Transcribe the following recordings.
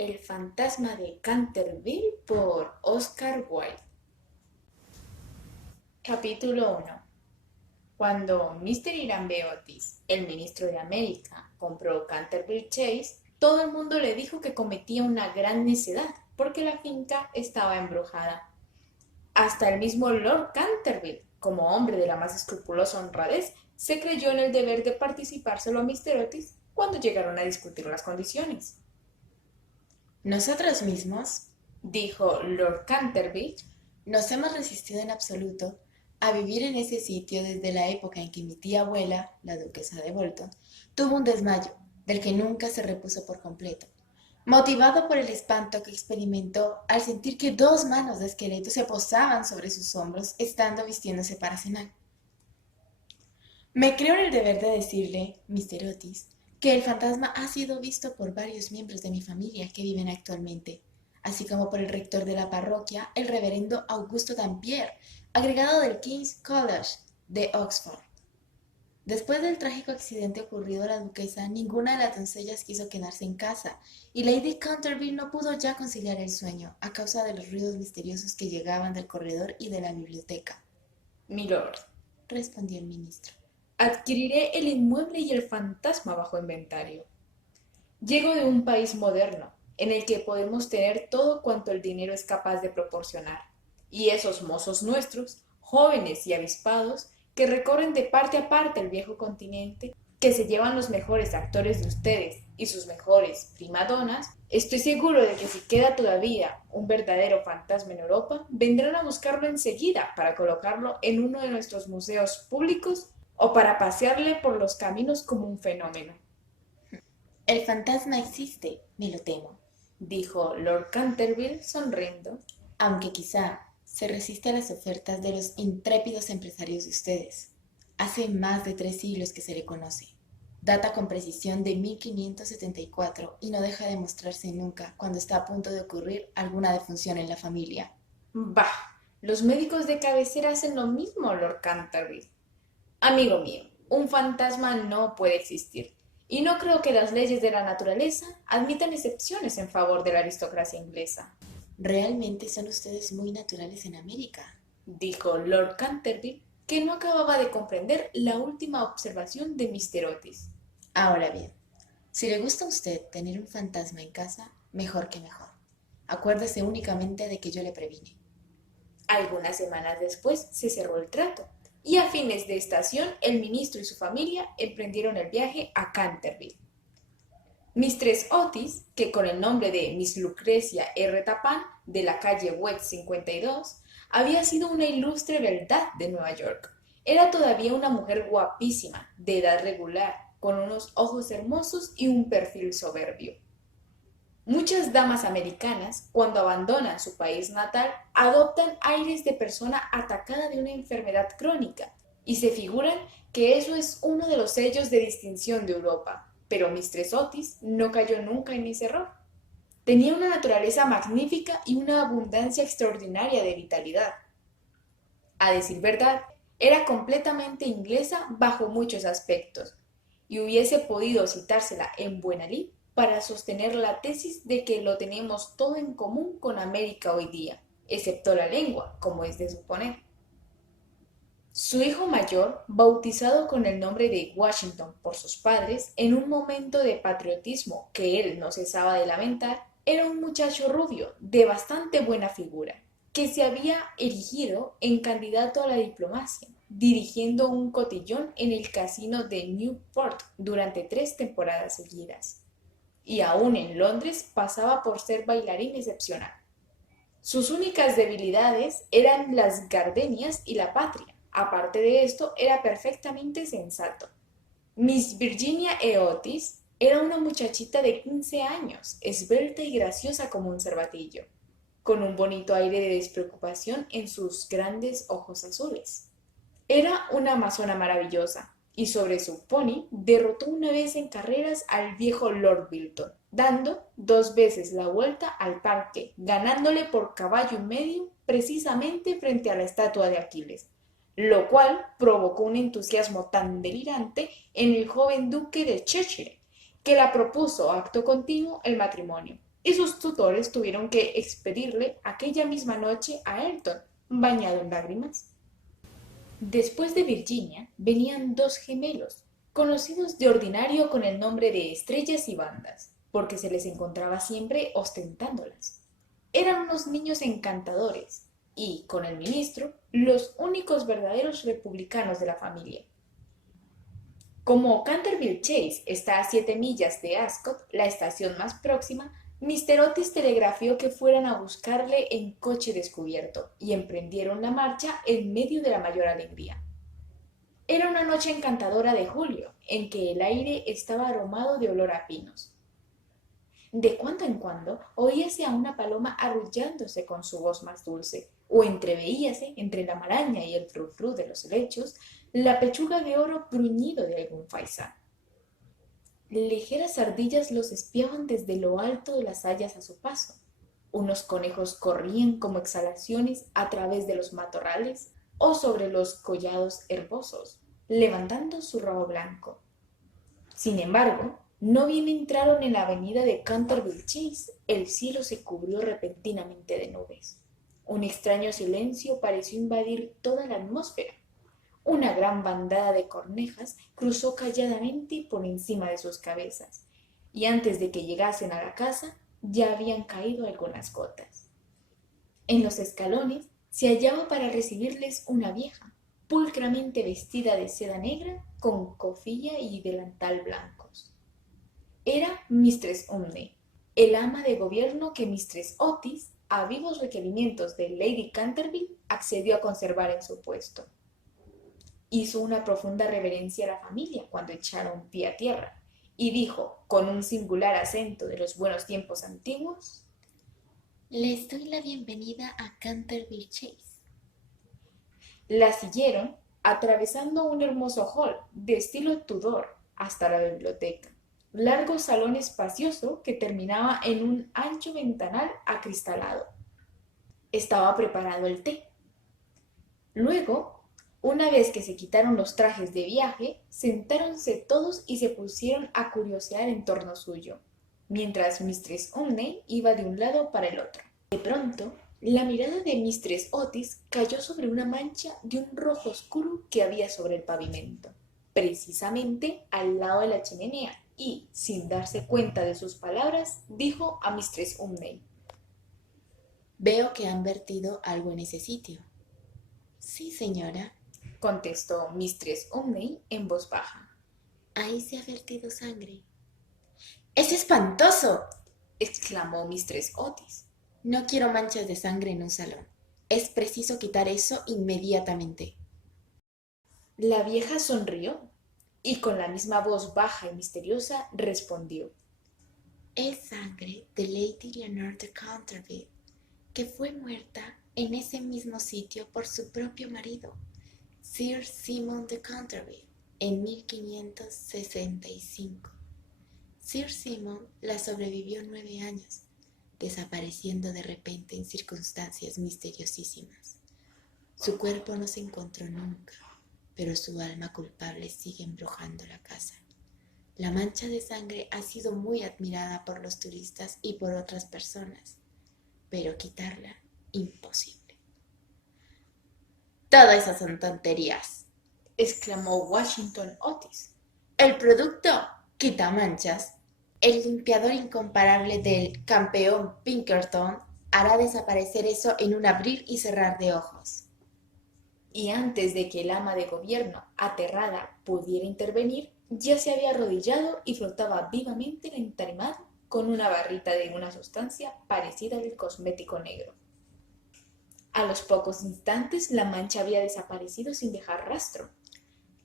El fantasma de Canterville por Oscar Wilde. Capítulo 1. Cuando Mr. Hiram B. Otis, el ministro de América, compró Canterville Chase, todo el mundo le dijo que cometía una gran necedad, porque la finca estaba embrujada. Hasta el mismo Lord Canterville, como hombre de la más escrupulosa honradez, se creyó en el deber de participárselo a Mr. Otis cuando llegaron a discutir las condiciones. Nosotros mismos, Dijo Lord Canterville, nos hemos resistido en absoluto a vivir en ese sitio desde la época en que mi tía abuela, la duquesa de Bolton, tuvo un desmayo del que nunca se repuso por completo, motivado por el espanto que experimentó al sentir que dos manos de esqueleto se posaban sobre sus hombros estando vistiéndose para cenar. Me creo en el deber de decirle, Mr. Otis, que el fantasma ha sido visto por varios miembros de mi familia que viven actualmente, así como por el rector de la parroquia, el reverendo Augusto Dampier, agregado del King's College de Oxford. Después del trágico accidente ocurrido a la duquesa, ninguna de las doncellas quiso quedarse en casa, y Lady Canterville no pudo ya conciliar el sueño a causa de los ruidos misteriosos que llegaban del corredor y de la biblioteca, Milord, respondió el ministro. adquiriré el inmueble y el fantasma bajo inventario. Llego de un país moderno, en el que podemos tener todo cuanto el dinero es capaz de proporcionar. Y esos mozos nuestros, jóvenes y avispados, que recorren de parte a parte el viejo continente, que se llevan los mejores actores de ustedes y sus mejores primadonas, estoy seguro de que si queda todavía un verdadero fantasma en Europa, vendrán a buscarlo enseguida para colocarlo en uno de nuestros museos públicos o para pasearle por los caminos como un fenómeno. El fantasma existe, me lo temo, Dijo Lord Canterville sonriendo. aunque quizá se resiste a las ofertas de los intrépidos empresarios de ustedes. Hace más de 3 siglos que se le conoce. Data con precisión de 1574 y no deja de mostrarse nunca cuando está a punto de ocurrir alguna defunción en la familia. Bah, los médicos de cabecera hacen lo mismo, Lord Canterville. Amigo mío, un fantasma no puede existir, y no creo que las leyes de la naturaleza admitan excepciones en favor de la aristocracia inglesa, Realmente son ustedes muy naturales en América. dijo Lord Canterville, que no acababa de comprender la última observación de Mr. Otis. Ahora bien, si le gusta a usted tener un fantasma en casa, mejor que mejor. Acuérdese únicamente de que yo le previne. Algunas semanas después se cerró el trato, y a fines de estación el ministro y su familia emprendieron el viaje a Canterville. Mistress Otis, que con el nombre de Miss Lucrecia R. Tappan, de la calle West 52, había sido una ilustre beldad de Nueva York. Era todavía una mujer guapísima, de edad regular, con unos ojos hermosos y un perfil soberbio. Muchas damas americanas, cuando abandonan su país natal, adoptan aires de persona atacada de una enfermedad crónica y se figuran que eso es uno de los sellos de distinción de Europa. Pero Mistress Otis no cayó nunca en ese error. Tenía una naturaleza magnífica y una abundancia extraordinaria de vitalidad. A decir verdad, era completamente inglesa bajo muchos aspectos, y hubiese podido citársela en buena lid para sostener la tesis de que lo tenemos todo en común con América hoy día, excepto la lengua, como es de suponer. Su hijo mayor, bautizado con el nombre de Washington por sus padres, en un momento de patriotismo que él no cesaba de lamentar, era un muchacho rubio, de bastante buena figura, que se había erigido en candidato a la diplomacia, dirigiendo un cotillón en el casino de Newport durante 3 temporadas seguidas. Y aún en Londres pasaba por ser bailarín excepcional. Sus únicas debilidades eran las gardenias y la patria. Aparte de esto, era perfectamente sensato. Miss Virginia E. Otis era una muchachita de 15 años, esbelta y graciosa como un cervatillo, con un bonito aire de despreocupación en sus grandes ojos azules. Era una amazona maravillosa, y sobre su pony derrotó una vez en carreras al viejo Lord Bilton, dando 2 veces la vuelta al parque, ganándole por caballo y medio precisamente frente a la estatua de Aquiles, lo cual provocó un entusiasmo tan delirante en el joven duque de Cheshire, que la propuso acto continuo el matrimonio. y sus tutores tuvieron que expedirle aquella misma noche a Ayrton, bañado en lágrimas. Después de Virginia venían dos gemelos, conocidos de ordinario con el nombre de estrellas y bandas, porque se les encontraba siempre ostentándolas. Eran unos niños encantadores y, con el ministro, los únicos verdaderos republicanos de la familia. Como Canterville Chase está a 7 millas de Ascot, la estación más próxima, Mr. Otis telegrafió que fueran a buscarle en coche descubierto y emprendieron la marcha en medio de la mayor alegría. Era una noche encantadora de julio, en que el aire estaba aromado de olor a pinos. De cuando en cuando oíase a una paloma arrullándose con su voz más dulce, o entreveíase, entre la maraña y el frufru de los helechos, la pechuga de oro bruñido de algún faisán. Ligeras ardillas los espiaban desde lo alto de las hayas a su paso. Unos conejos corrían como exhalaciones a través de los matorrales o sobre los collados herbosos, levantando su rabo blanco. Sin embargo, no bien entraron en la avenida de Canterville Chase, el cielo se cubrió repentinamente de nubes. Un extraño silencio pareció invadir toda la atmósfera. Una gran bandada de cornejas cruzó calladamente por encima de sus cabezas, y antes de que llegasen a la casa ya habían caído algunas gotas. En los escalones se hallaba para recibirles una vieja, pulcramente vestida de seda negra con cofilla y delantal blancos. Era Mistress Umney, el ama de gobierno que Mistress Otis, a vivos requerimientos de Lady Canterville, accedió a conservar en su puesto. Hizo una profunda reverencia a la familia cuando echaron pie a tierra y dijo, con un singular acento de los buenos tiempos antiguos: Les doy la bienvenida a Canterville Chase. La siguieron atravesando un hermoso hall de estilo Tudor hasta la biblioteca, largo salón espacioso que terminaba en un ancho ventanal acristalado. Estaba preparado el té. Luego, una vez que se quitaron los trajes de viaje, sentáronse todos y se pusieron a curiosear en torno suyo, mientras Mistress Umney iba de un lado para el otro. De pronto, la mirada de Mistress Otis cayó sobre una mancha de un rojo oscuro que había sobre el pavimento, precisamente al lado de la chimenea, y, sin darse cuenta de sus palabras, dijo a Mistress Umney: Veo que han vertido algo en ese sitio. Sí, señora. Contestó Mistress Umney en voz baja. Ahí se ha vertido sangre. ¡Es espantoso!, exclamó Mistress Otis. No quiero manchas de sangre en un salón. Es preciso quitar eso inmediatamente. La vieja sonrió y con la misma voz baja y misteriosa respondió: Es sangre de Lady Leonor de Canterville, que fue muerta en ese mismo sitio por su propio marido, Sir Simon de Canterville, en 1565. Sir Simon la sobrevivió 9 años, desapareciendo de repente en circunstancias misteriosísimas. Su cuerpo no se encontró nunca, pero su alma culpable sigue embrujando la casa. La mancha de sangre ha sido muy admirada por los turistas y por otras personas, pero quitarla, imposible. Todo eso son tonterías, exclamó Washington Otis. El producto quita manchas. El limpiador incomparable del campeón Pinkerton hará desaparecer eso en un abrir y cerrar de ojos. Y antes de que el ama de gobierno, aterrada, pudiera intervenir, ya se había arrodillado y frotaba vivamente el entarimado con una barrita de una sustancia parecida al cosmético negro. A los pocos instantes la mancha había desaparecido sin dejar rastro.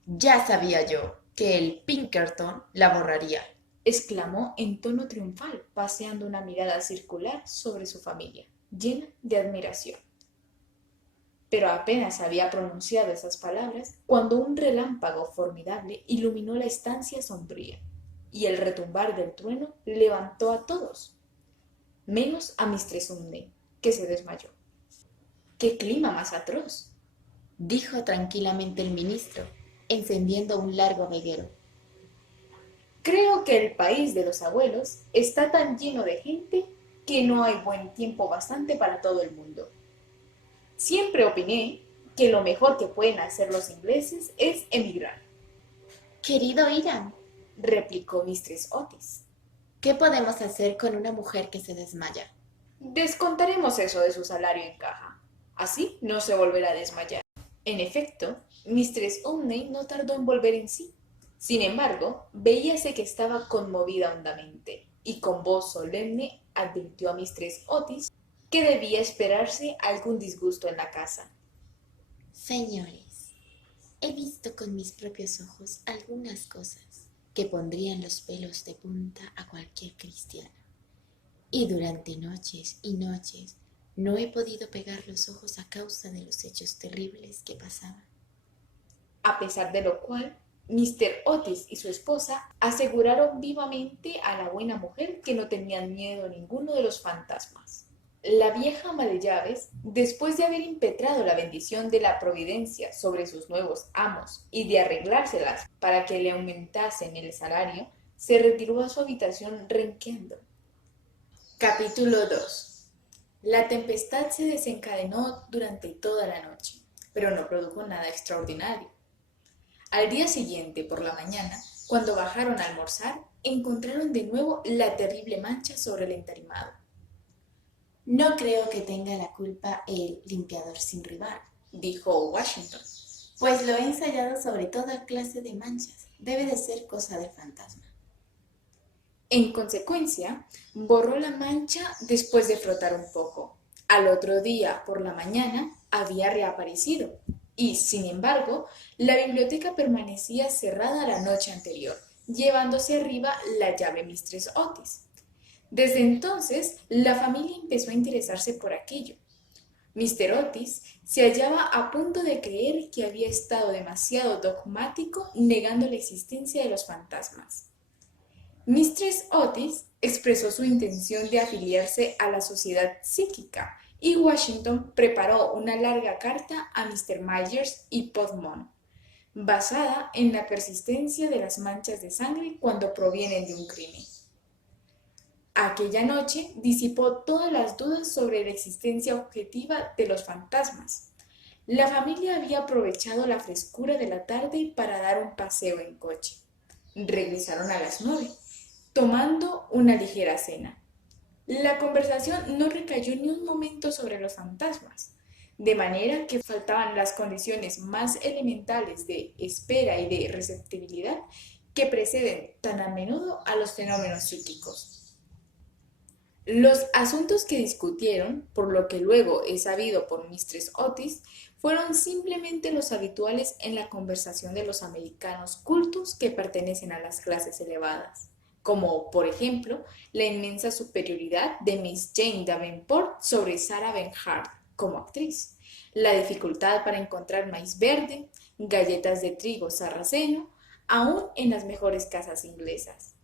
Ya sabía yo que el Pinkerton la borraría, exclamó en tono triunfal, paseando una mirada circular sobre su familia, llena de admiración. Pero apenas había pronunciado esas palabras cuando un relámpago formidable iluminó la estancia sombría, y el retumbar del trueno levantó a todos, menos a Mistress Umney, que se desmayó. ¡Qué clima más atroz!, dijo tranquilamente el ministro, encendiendo un largo veguero. Creo que el país de los abuelos está tan lleno de gente que no hay buen tiempo bastante para todo el mundo. Siempre opiné que lo mejor que pueden hacer los ingleses es emigrar, Querido Iram, replicó Mistress Otis. ¿qué podemos hacer con una mujer que se desmaya? Descontaremos eso de su salario en caja. Así no se volverá a desmayar. En efecto, Mistress Umney no tardó en volver en sí. Sin embargo, veíase que estaba conmovida hondamente, y con voz solemne advirtió a Mistress Otis que debía esperarse algún disgusto en la casa. Señores, he visto con mis propios ojos algunas cosas que pondrían los pelos de punta a cualquier cristiano. Y durante noches y noches no he podido pegar los ojos a causa de los hechos terribles que pasaban. A pesar de lo cual, Mr. Otis y su esposa aseguraron vivamente a la buena mujer que no tenían miedo ninguno de los fantasmas. La vieja ama de llaves, después de haber impetrado la bendición de la providencia sobre sus nuevos amos y de arreglárselas para que le aumentasen el salario, se retiró a su habitación renqueando. Capítulo 2. La tempestad se desencadenó durante toda la noche, pero no produjo nada extraordinario. Al día siguiente, por la mañana, cuando bajaron a almorzar, encontraron de nuevo la terrible mancha sobre el entarimado. No creo que tenga la culpa el limpiador sin rival, dijo Washington, pues lo he ensayado sobre toda clase de manchas. Debe de ser cosa del fantasma. En consecuencia, borró la mancha después de frotar un poco. Al otro día, por la mañana, había reaparecido y, sin embargo, la biblioteca permanecía cerrada la noche anterior, llevándose arriba la llave Mistress Otis. Desde entonces, la familia empezó a interesarse por aquello. Mr. Otis se hallaba a punto de creer que había estado demasiado dogmático negando la existencia de los fantasmas. Mistress Otis expresó su intención de afiliarse a la sociedad psíquica y Washington preparó una larga carta a Mr. Myers y Podmore, basada en la persistencia de las manchas de sangre cuando provienen de un crimen. Aquella noche disipó todas las dudas sobre la existencia objetiva de los fantasmas. La familia había aprovechado la frescura de la tarde para dar un paseo en coche. Regresaron a las 9, tomando una ligera cena. La conversación no recayó ni un momento sobre los fantasmas, de manera que faltaban las condiciones más elementales de espera y de receptibilidad que preceden tan a menudo a los fenómenos psíquicos. Los asuntos que discutieron, por lo que luego es sabido por Mistress Otis, fueron simplemente los habituales en la conversación de los americanos cultos que pertenecen a las clases elevadas, como, por ejemplo, la inmensa superioridad de Miss Jane Davenport sobre Sarah Bernhardt como actriz, la dificultad para encontrar maíz verde, galletas de trigo sarraceno, aún en las mejores casas inglesas,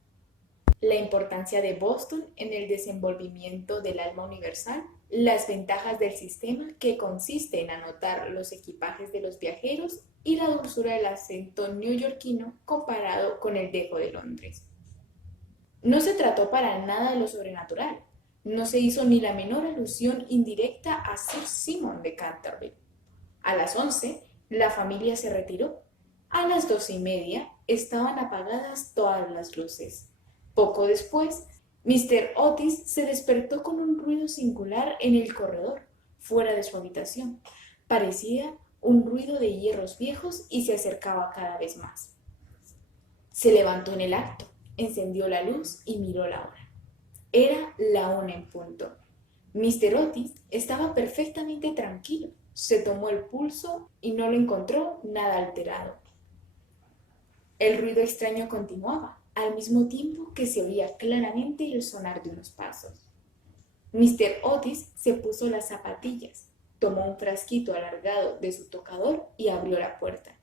la importancia de Boston en el desenvolvimiento del alma universal, las ventajas del sistema que consiste en anotar los equipajes de los viajeros y la dulzura del acento neoyorquino comparado con el dejo de Londres. No se trató para nada de lo sobrenatural, no se hizo ni la menor alusión indirecta a Sir Simon de Canterville. A las 11, la familia se retiró. A las 12:30 estaban apagadas todas las luces. Poco después, Mr. Otis se despertó con un ruido singular en el corredor, fuera de su habitación. Parecía un ruido de hierros viejos y se acercaba cada vez más. Se levantó en el acto, encendió la luz y miró la hora. Era la 1 en punto. Mr. Otis estaba perfectamente tranquilo. Se tomó el pulso y no lo encontró nada alterado. El ruido extraño continuaba, al mismo tiempo que se oía claramente el sonar de unos pasos. Mr. Otis se puso las zapatillas, tomó un frasquito alargado de su tocador y abrió la puerta.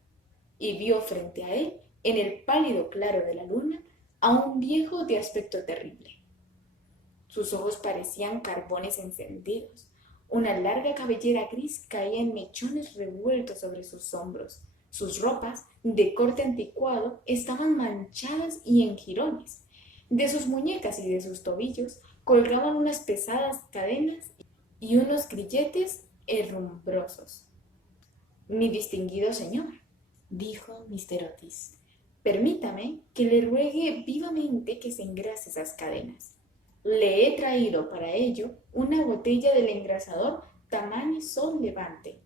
Y vio frente a él, en el pálido claro de la luna, a un viejo de aspecto terrible. Sus ojos parecían carbones encendidos. Una larga cabellera gris caía en mechones revueltos sobre sus hombros. Sus ropas, de corte anticuado, estaban manchadas y en jirones. De sus muñecas y de sus tobillos colgaban unas pesadas cadenas y unos grilletes herrumbrosos. Mi distinguido señor, dijo Mr. Otis, permítame que le ruegue vivamente que se engrase esas cadenas. Le he traído para ello una botella del engrasador tamaño sol levante.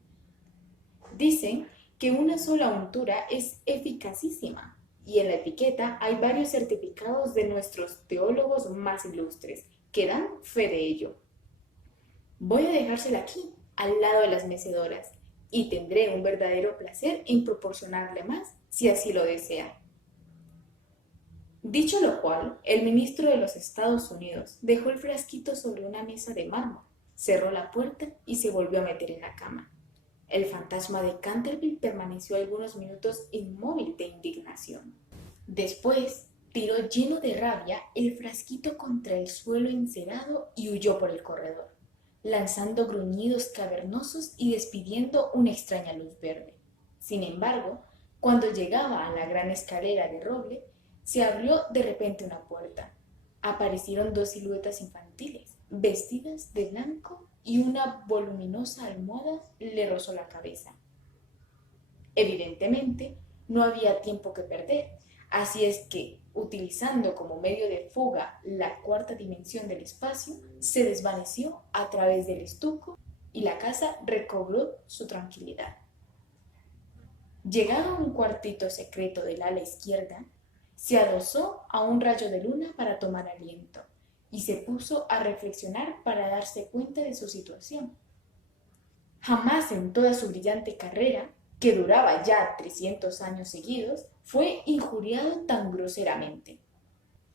Dicen que una sola untura es eficacísima, y en la etiqueta hay varios certificados de nuestros teólogos más ilustres que dan fe de ello. Voy a dejársela aquí, al lado de las mecedoras, y tendré un verdadero placer en proporcionarle más, si así lo desea. Dicho lo cual, el ministro de los Estados Unidos dejó el frasquito sobre una mesa de mármol, cerró la puerta y se volvió a meter en la cama. El fantasma de Canterville permaneció algunos minutos inmóvil de indignación. Después, tiró lleno de rabia el frasquito contra el suelo encerado y huyó por el corredor, lanzando gruñidos cavernosos y despidiendo una extraña luz verde. Sin embargo, cuando llegaba a la gran escalera de roble, se abrió de repente una puerta. Aparecieron dos siluetas infantiles, vestidas de blanco, y una voluminosa almohada le rozó la cabeza. Evidentemente, no había tiempo que perder, así es que, utilizando como medio de fuga la cuarta dimensión del espacio, se desvaneció a través del estuco y la casa recobró su tranquilidad. Llegado a un cuartito secreto del ala izquierda, se adosó a un rayo de luna para tomar aliento y se puso a reflexionar para darse cuenta de su situación. Jamás en toda su brillante carrera, que duraba ya 300 años seguidos, fue injuriado tan groseramente.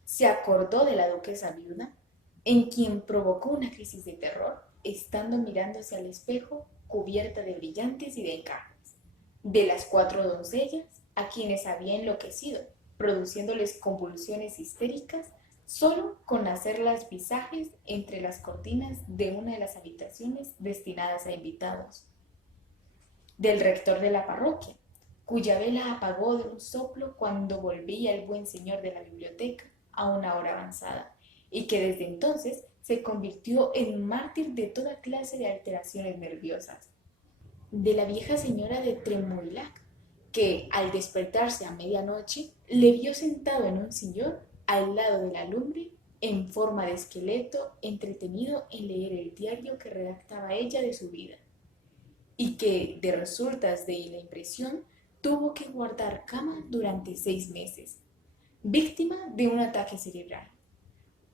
Se acordó de la duquesa viuda, en quien provocó una crisis de terror, estando mirándose al espejo cubierta de brillantes y de encajes, de las 4 doncellas a quienes había enloquecido, produciéndoles convulsiones histéricas solo con hacer las visajes entre las cortinas de una de las habitaciones destinadas a invitados, del rector de la parroquia, cuya vela apagó de un soplo cuando volvía el buen señor de la biblioteca a una hora avanzada, y que desde entonces se convirtió en mártir de toda clase de alteraciones nerviosas, de la vieja señora de Tremouillac, que al despertarse a medianoche le vio sentado en un sillón al lado de la lumbre, en forma de esqueleto, entretenido en leer el diario que redactaba ella de su vida, y que, de resultas de la impresión, tuvo que guardar cama durante 6 meses, víctima de un ataque cerebral.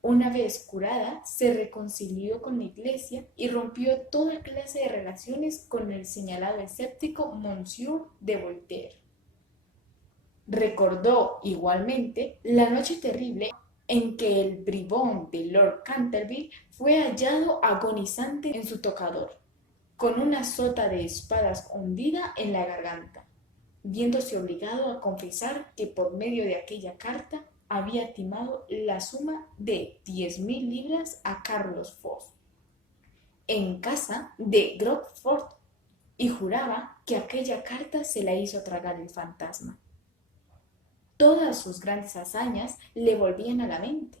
Una vez curada, se reconcilió con la Iglesia y rompió toda clase de relaciones con el señalado escéptico Monsieur de Voltaire. Recordó igualmente la noche terrible en que el bribón de Lord Canterville fue hallado agonizante en su tocador, con una sota de espadas hundida en la garganta, viéndose obligado a confesar que por medio de aquella carta había timado la suma de 10.000 libras a Carlos Foss, en casa de Crockford, y juraba que aquella carta se la hizo tragar el fantasma. Todas sus grandes hazañas le volvían a la mente.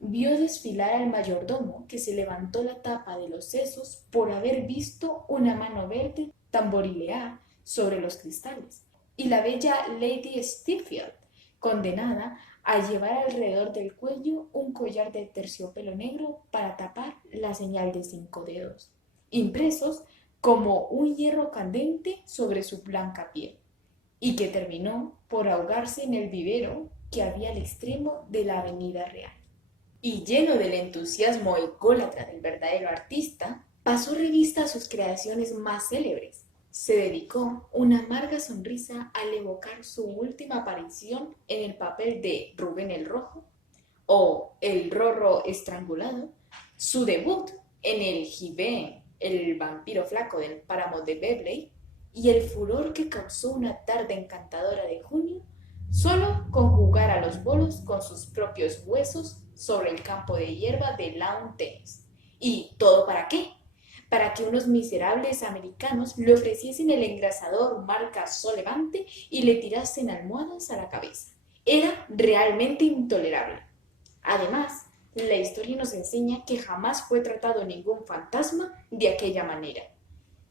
Vio desfilar al mayordomo que se levantó la tapa de los sesos por haber visto una mano verde tamborilear sobre los cristales, y la bella Lady Stepfield, condenada a llevar alrededor del cuello un collar de terciopelo negro para tapar la señal de 5 dedos, impresos como un hierro candente sobre su blanca piel, y que terminó por ahogarse en el vivero que había al extremo de la Avenida Real. Y lleno del entusiasmo ególatra del verdadero artista, pasó revista a sus creaciones más célebres. Se dedicó una amarga sonrisa al evocar su última aparición en el papel de Rubén el Rojo o el Rorro estrangulado, su debut en el Gibeon, el vampiro flaco del páramo de Bebley, y el furor que causó una tarde encantadora de junio, solo con jugar a los bolos con sus propios huesos sobre el campo de hierba de lawn tennis. ¿Y todo para qué? Para que unos miserables americanos le ofreciesen el engrasador marca Sol Levante y le tirasen almohadas a la cabeza. Era realmente intolerable. Además, La historia nos enseña que jamás fue tratado ningún fantasma de aquella manera.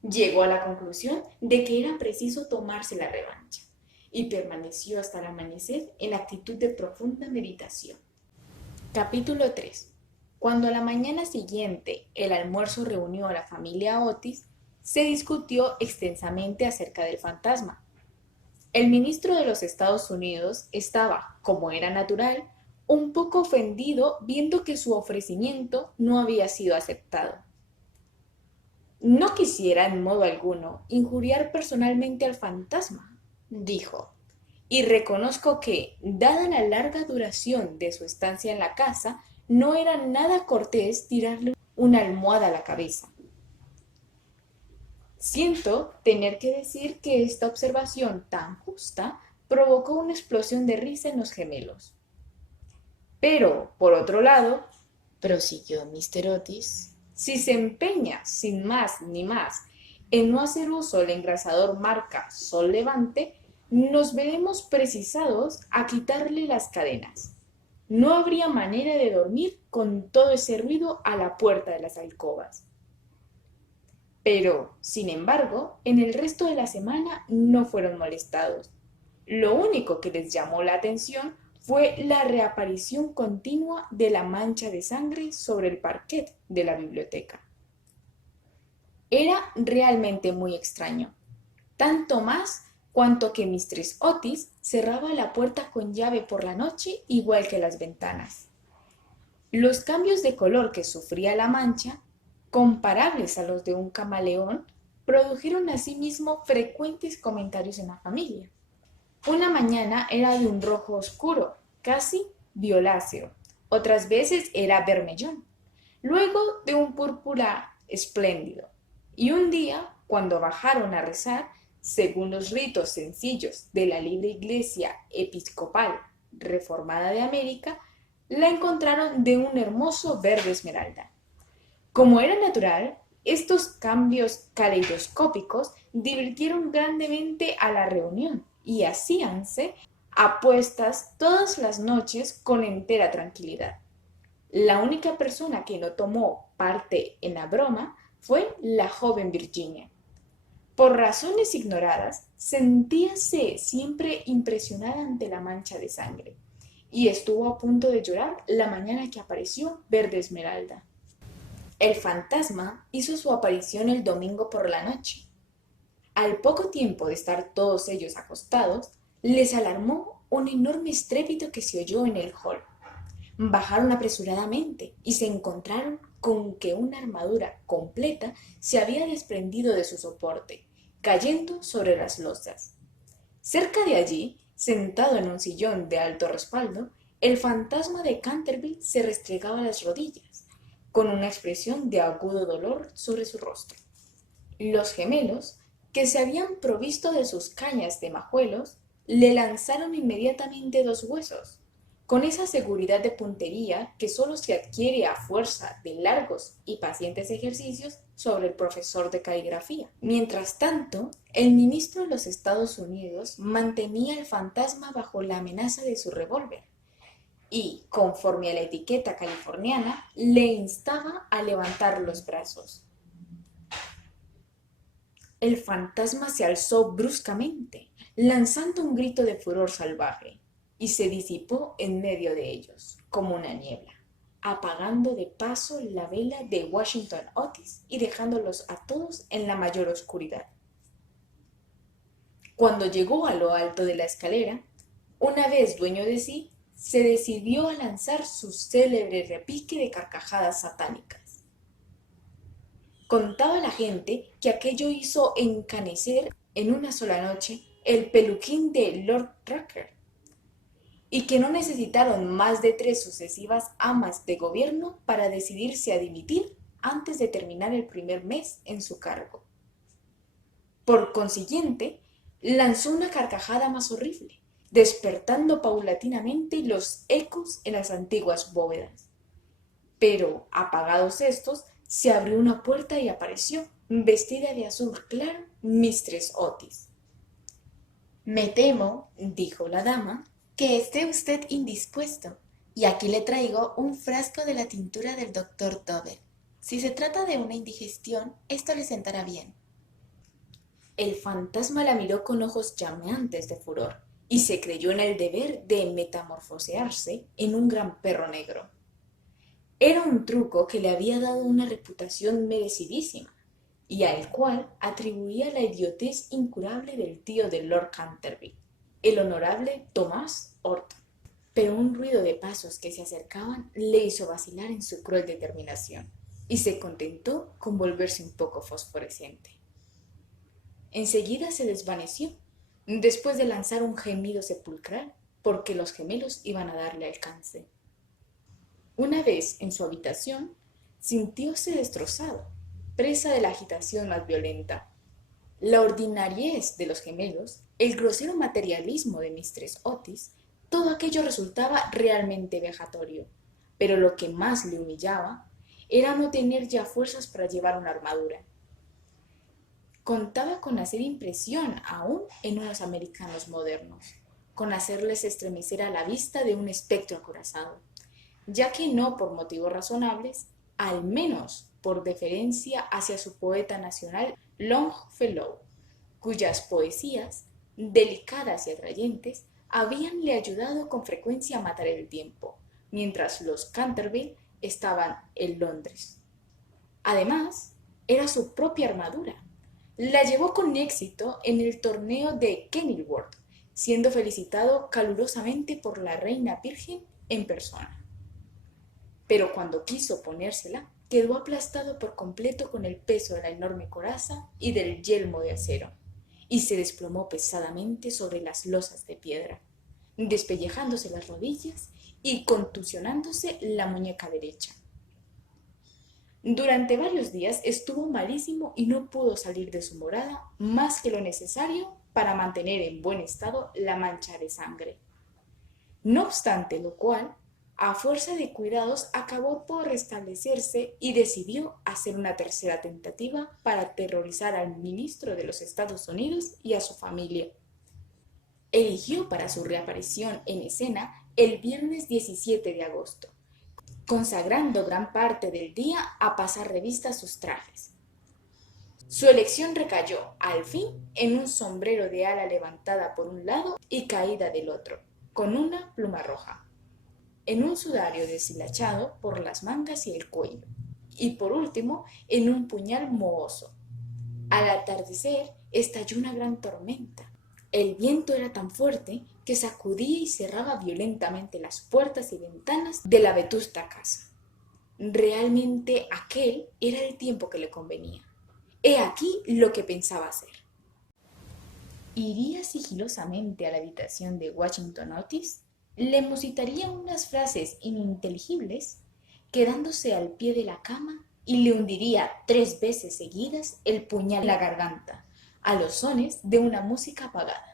Llegó a la conclusión de que era preciso tomarse la revancha y permaneció hasta el amanecer en actitud de profunda meditación. Capítulo 3. Cuando a la mañana siguiente el almuerzo reunió a la familia Otis, se discutió extensamente acerca del fantasma. El ministro de los Estados Unidos estaba, como era natural, un poco ofendido viendo que su ofrecimiento no había sido aceptado. No quisiera en modo alguno injuriar personalmente al fantasma, dijo, y reconozco que, dada la larga duración de su estancia en la casa, no era nada cortés tirarle una almohada a la cabeza. Siento tener que decir que esta observación tan justa provocó una explosión de risa en los gemelos. Pero, por otro lado, prosiguió Mr. Otis, si se empeña, sin más ni más, en no hacer uso del engrasador marca Sol Levante, nos veremos precisados a quitarle las cadenas. No habría manera de dormir con todo ese ruido a la puerta de las alcobas. Pero, sin embargo, en el resto de la semana no fueron molestados. Lo único que les llamó la atención fue la reaparición continua de la mancha de sangre sobre el parquet de la biblioteca. Era realmente muy extraño, tanto más cuanto que Mistress Otis cerraba la puerta con llave por la noche igual que las ventanas. Los cambios de color que sufría la mancha, comparables a los de un camaleón, produjeron asimismo frecuentes comentarios en la familia. Una mañana era de un rojo oscuro, casi violáceo, otras veces era vermellón, luego de un púrpura espléndido, y un día, cuando bajaron a rezar, según los ritos sencillos de la libre Iglesia Episcopal Reformada de América, la encontraron de un hermoso verde esmeralda. Como era natural, estos cambios caleidoscópicos divirtieron grandemente a la reunión y hacíanse apuestas todas las noches con entera tranquilidad. La única persona que no tomó parte en la broma fue la joven Virginia. Por razones ignoradas, sentíase siempre impresionada ante la mancha de sangre, y estuvo a punto de llorar la mañana que apareció verde esmeralda. El fantasma hizo su aparición el domingo por la noche. Al poco tiempo de estar todos ellos acostados, les alarmó un enorme estrépito que se oyó en el hall. Bajaron apresuradamente y se encontraron con que una armadura completa se había desprendido de su soporte, cayendo sobre las losas. Cerca de allí, sentado en un sillón de alto respaldo, el fantasma de Canterville se restregaba las rodillas, con una expresión de agudo dolor sobre su rostro. Los gemelos, que se habían provisto de sus cañas de majuelos, le lanzaron inmediatamente 2 huesos, con esa seguridad de puntería que solo se adquiere a fuerza de largos y pacientes ejercicios sobre el profesor de caligrafía. Mientras tanto, el ministro de los Estados Unidos mantenía al fantasma bajo la amenaza de su revólver y, conforme a la etiqueta californiana, le instaba a levantar los brazos. El fantasma se alzó bruscamente, lanzando un grito de furor salvaje, y se disipó en medio de ellos, como una niebla, apagando de paso la vela de Washington Otis y dejándolos a todos en la mayor oscuridad. Cuando llegó a lo alto de la escalera, una vez dueño de sí, se decidió a lanzar su célebre repique de carcajadas satánicas. Contaba la gente que aquello hizo encanecer en una sola noche el peluquín de Lord Rucker, y que no necesitaron más de 3 sucesivas amas de gobierno para decidirse a dimitir antes de terminar el primer mes en su cargo. Por consiguiente, lanzó una carcajada más horrible, despertando paulatinamente los ecos en las antiguas bóvedas. Pero, apagados estos, se abrió una puerta y apareció, vestida de azul claro, Mistress Otis. Me temo, Dijo la dama, que esté usted indispuesto. Y aquí le traigo un frasco de la tintura del doctor Dover. Si se trata de una indigestión, esto le sentará bien. El fantasma la miró con ojos llameantes de furor y se creyó en el deber de metamorfosearse en un gran perro negro. Era un truco que le había dado una reputación merecidísima y al cual atribuía la idiotez incurable del tío de Lord Canterville, el honorable Thomas Orton. Pero un ruido de pasos que se acercaban le hizo vacilar en su cruel determinación y se contentó con volverse un poco fosforescente. Enseguida se desvaneció, después de lanzar un gemido sepulcral, porque los gemelos iban a darle alcance. Una vez en su habitación, sintióse destrozado, presa de la agitación más violenta. La ordinariez de los gemelos, el grosero materialismo de Mistress Otis, todo aquello resultaba realmente vejatorio, pero lo que más le humillaba era no tener ya fuerzas para llevar una armadura. Contaba con hacer impresión aún en unos americanos modernos, con hacerles estremecer a la vista de un espectro acorazado, ya que no por motivos razonables, al menos por deferencia hacia su poeta nacional Longfellow, cuyas poesías, delicadas y atrayentes, habíanle ayudado con frecuencia a matar el tiempo, mientras los Canterville estaban en Londres. Además, era su propia armadura. La llevó con éxito en el torneo de Kenilworth, siendo felicitado calurosamente por la reina virgen en persona. Pero cuando quiso ponérsela, quedó aplastado por completo con el peso de la enorme coraza y del yelmo de acero, y se desplomó pesadamente sobre las losas de piedra, despellejándose las rodillas y contusionándose la muñeca derecha. Durante varios días estuvo malísimo y no pudo salir de su morada más que lo necesario para mantener en buen estado la mancha de sangre. No obstante lo cual, a fuerza de cuidados acabó por restablecerse y decidió hacer una tercera tentativa para aterrorizar al ministro de los Estados Unidos y a su familia. Eligió para su reaparición en escena el viernes 17 de agosto, consagrando gran parte del día a pasar revista a sus trajes. Su elección recayó, al fin, en un sombrero de ala levantada por un lado y caída del otro, con una pluma roja, en un sudario deshilachado por las mangas y el cuello, y por último en un puñal mohoso. Al atardecer estalló una gran tormenta. El viento era tan fuerte que sacudía y cerraba violentamente las puertas y ventanas de la vetusta casa. Realmente aquel era el tiempo que le convenía. He aquí lo que pensaba hacer. Iría sigilosamente a la habitación de Washington Otis, le musitaría unas frases ininteligibles, quedándose al pie de la cama, y le hundiría 3 veces seguidas el puñal en la garganta, a los sones de una música apagada.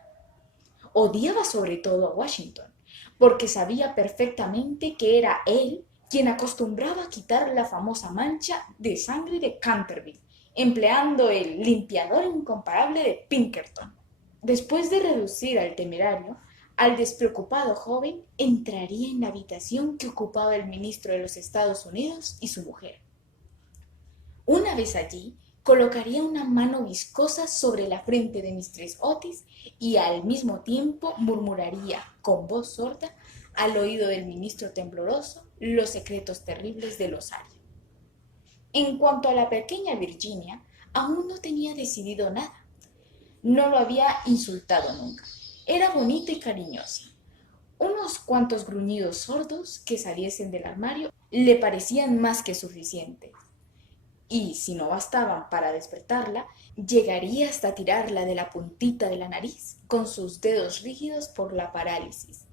Odiaba sobre todo a Washington, porque sabía perfectamente que era él quien acostumbraba a quitar la famosa mancha de sangre de Canterville, empleando el limpiador incomparable de Pinkerton. Después de reducir al temerario, al despreocupado joven entraría en la habitación que ocupaba el ministro de los Estados Unidos y su mujer. Una vez allí, colocaría una mano viscosa sobre la frente de Mistress Otis y al mismo tiempo murmuraría con voz sorda al oído del ministro tembloroso los secretos terribles del osario. En cuanto a la pequeña Virginia, aún no tenía decidido nada. No lo había insultado nunca. Era bonita y cariñosa. Unos cuantos gruñidos sordos que saliesen del armario le parecían más que suficientes. Y, si no bastaban para despertarla, llegaría hasta tirarla de la puntita de la nariz con sus dedos rígidos por la parálisis.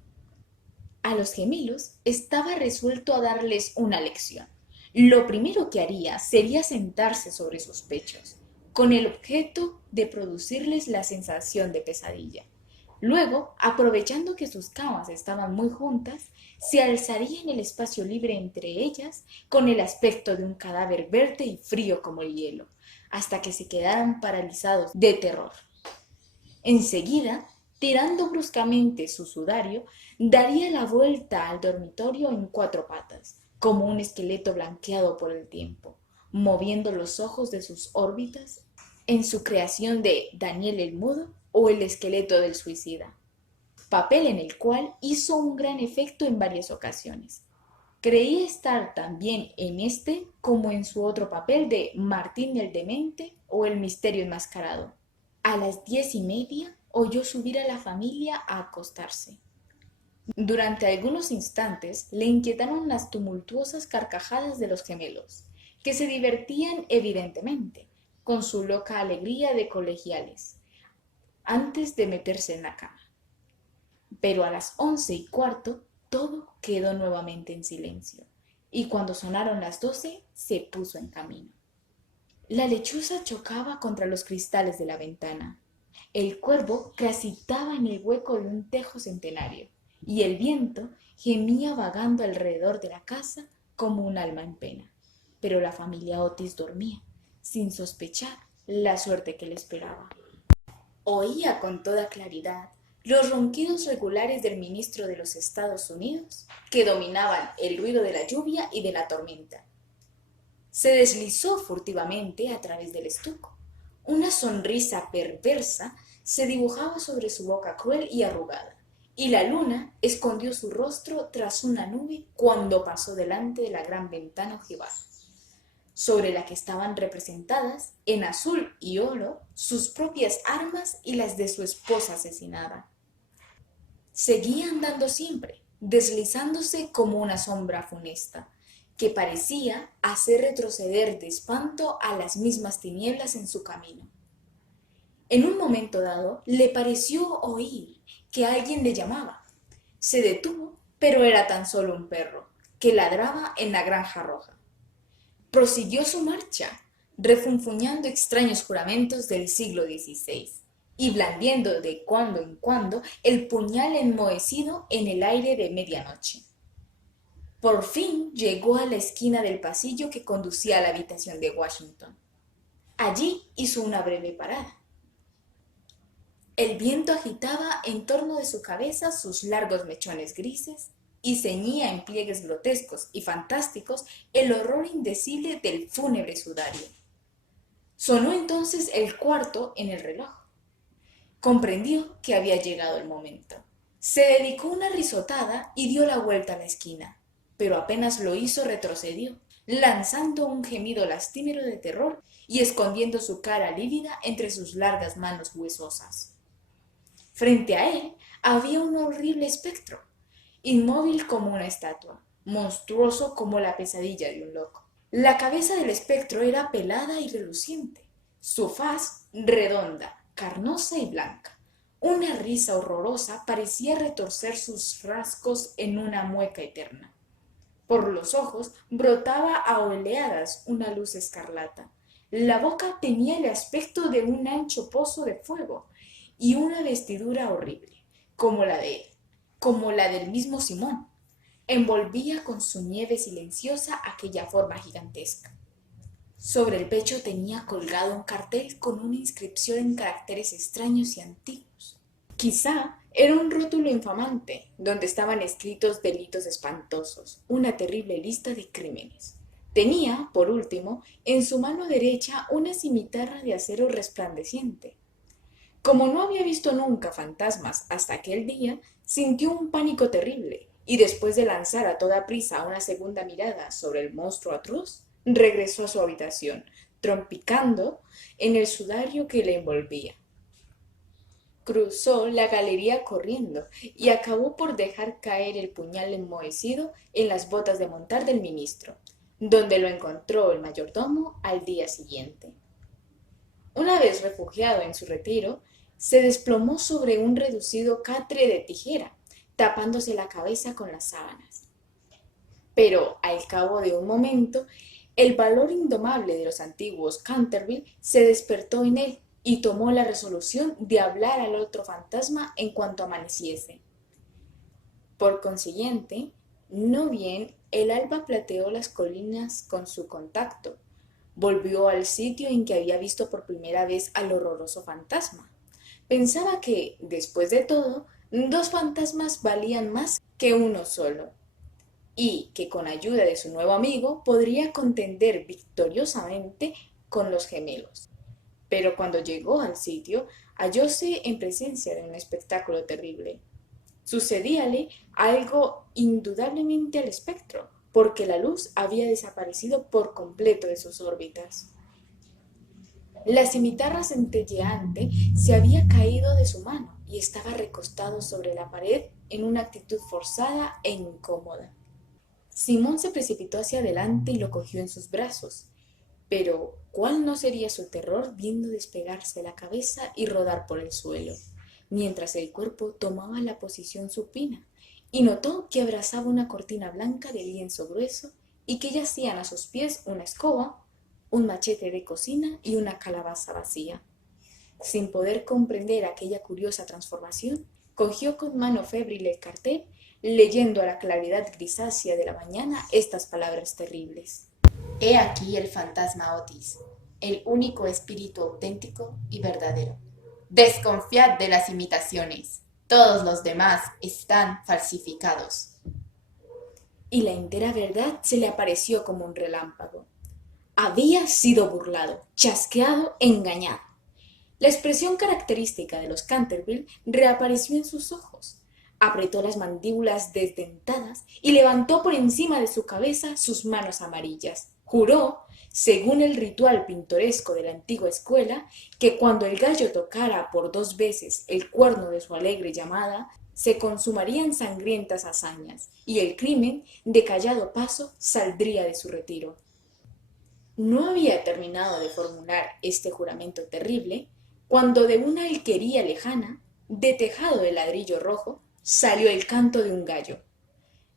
A los gemelos estaba resuelto a darles una lección. Lo primero que haría sería sentarse sobre sus pechos, con el objeto de producirles la sensación de pesadilla. Luego, aprovechando que sus camas estaban muy juntas, se alzaría en el espacio libre entre ellas con el aspecto de un cadáver verde y frío como el hielo, hasta que se quedaran paralizados de terror. Enseguida, tirando bruscamente su sudario, daría la vuelta al dormitorio en 4 patas, como un esqueleto blanqueado por el tiempo, moviendo los ojos de sus órbitas en su creación de Daniel el Mudo o el esqueleto del suicida, papel en el cual hizo un gran efecto en varias ocasiones. Creía estar tan bien en este como en su otro papel de Martín el Demente o el Misterio Enmascarado. A las 10:30 oyó subir a la familia a acostarse. Durante algunos instantes le inquietaron las tumultuosas carcajadas de los gemelos, que se divertían evidentemente, con su loca alegría de colegiales, antes de meterse en la cama. Pero a las 11:15 todo quedó nuevamente en silencio, y cuando sonaron las 12 se puso en camino. La lechuza chocaba contra los cristales de la ventana. El cuervo cracitaba en el hueco de un tejo centenario, y el viento gemía vagando alrededor de la casa como un alma en pena. Pero la familia Otis dormía, sin sospechar la suerte que le esperaba. Oía con toda claridad los ronquidos regulares del ministro de los Estados Unidos, que dominaban el ruido de la lluvia y de la tormenta. Se deslizó furtivamente a través del estuco. Una sonrisa perversa se dibujaba sobre su boca cruel y arrugada, y la luna escondió su rostro tras una nube cuando pasó delante de la gran ventana ojival, sobre la que estaban representadas, en azul y oro, sus propias armas y las de su esposa asesinada. Seguía andando siempre, deslizándose como una sombra funesta, que parecía hacer retroceder de espanto a las mismas tinieblas en su camino. En un momento dado le pareció oír que alguien le llamaba. Se detuvo, pero era tan solo un perro, que ladraba en la granja roja. Prosiguió su marcha, refunfuñando extraños juramentos del siglo XVI y blandiendo de cuando en cuando el puñal enmohecido en el aire de medianoche. Por fin llegó a la esquina del pasillo que conducía a la habitación de Washington. Allí hizo una breve parada. El viento agitaba en torno de su cabeza sus largos mechones grises y ceñía en pliegues grotescos y fantásticos el horror indecible del fúnebre sudario. Sonó entonces el cuarto en el reloj. Comprendió que había llegado el momento. Se dedicó una risotada y dio la vuelta a la esquina, pero apenas lo hizo retrocedió, lanzando un gemido lastimero de terror y escondiendo su cara lívida entre sus largas manos huesosas. Frente a él había un horrible espectro, inmóvil como una estatua, monstruoso como la pesadilla de un loco. La cabeza del espectro era pelada y reluciente, su faz redonda, carnosa y blanca. Una risa horrorosa parecía retorcer sus rasgos en una mueca eterna. Por los ojos brotaba a oleadas una luz escarlata. La boca tenía el aspecto de un ancho pozo de fuego y una vestidura horrible, como la de él, como la del mismo Simón. Envolvía con su nieve silenciosa aquella forma gigantesca. Sobre el pecho tenía colgado un cartel con una inscripción en caracteres extraños y antiguos. Quizá era un rótulo infamante, donde estaban escritos delitos espantosos, una terrible lista de crímenes. Tenía, por último, en su mano derecha una cimitarra de acero resplandeciente. Como no había visto nunca fantasmas hasta aquel día, sintió un pánico terrible, y después de lanzar a toda prisa una segunda mirada sobre el monstruo atroz, regresó a su habitación, trompicando en el sudario que le envolvía. Cruzó la galería corriendo y acabó por dejar caer el puñal enmohecido en las botas de montar del ministro, donde lo encontró el mayordomo al día siguiente. Una vez refugiado en su retiro, se desplomó sobre un reducido catre de tijera, tapándose la cabeza con las sábanas. Pero, al cabo de un momento, el valor indomable de los antiguos Canterville se despertó en él y tomó la resolución de hablar al otro fantasma en cuanto amaneciese. Por consiguiente, no bien el alba plateó las colinas con su contacto, volvió al sitio en que había visto por primera vez al horroroso fantasma, Pensaba que, después de todo, dos fantasmas valían más que uno solo, y que con ayuda de su nuevo amigo podría contender victoriosamente con los gemelos. Pero cuando llegó al sitio, hallóse en presencia de un espectáculo terrible. Sucedíale algo indudablemente al espectro, porque la luz había desaparecido por completo de sus órbitas. La cimitarra centelleante se había caído de su mano y estaba recostado sobre la pared en una actitud forzada e incómoda. Simón se precipitó hacia adelante y lo cogió en sus brazos, pero ¿cuál no sería su terror viendo despegarse la cabeza y rodar por el suelo, mientras el cuerpo tomaba la posición supina, y notó que abrazaba una cortina blanca de lienzo grueso y que yacían a sus pies una escoba, un machete de cocina y una calabaza vacía? Sin poder comprender aquella curiosa transformación, cogió con mano febril el cartel, leyendo a la claridad grisácea de la mañana estas palabras terribles. He aquí el fantasma Otis, el único espíritu auténtico y verdadero. Desconfiad de las imitaciones. Todos los demás están falsificados. Y la entera verdad se le apareció como un relámpago. Había sido burlado, chasqueado, engañado. La expresión característica de los Canterville reapareció en sus ojos. Apretó las mandíbulas desdentadas y levantó por encima de su cabeza sus manos amarillas. Juró, según el ritual pintoresco de la antigua escuela, que cuando el gallo tocara por 2 veces el cuerno de su alegre llamada, se consumarían sangrientas hazañas, y el crimen, de callado paso, saldría de su retiro. No había terminado de formular este juramento terrible, cuando de una alquería lejana, de tejado de ladrillo rojo, salió el canto de un gallo.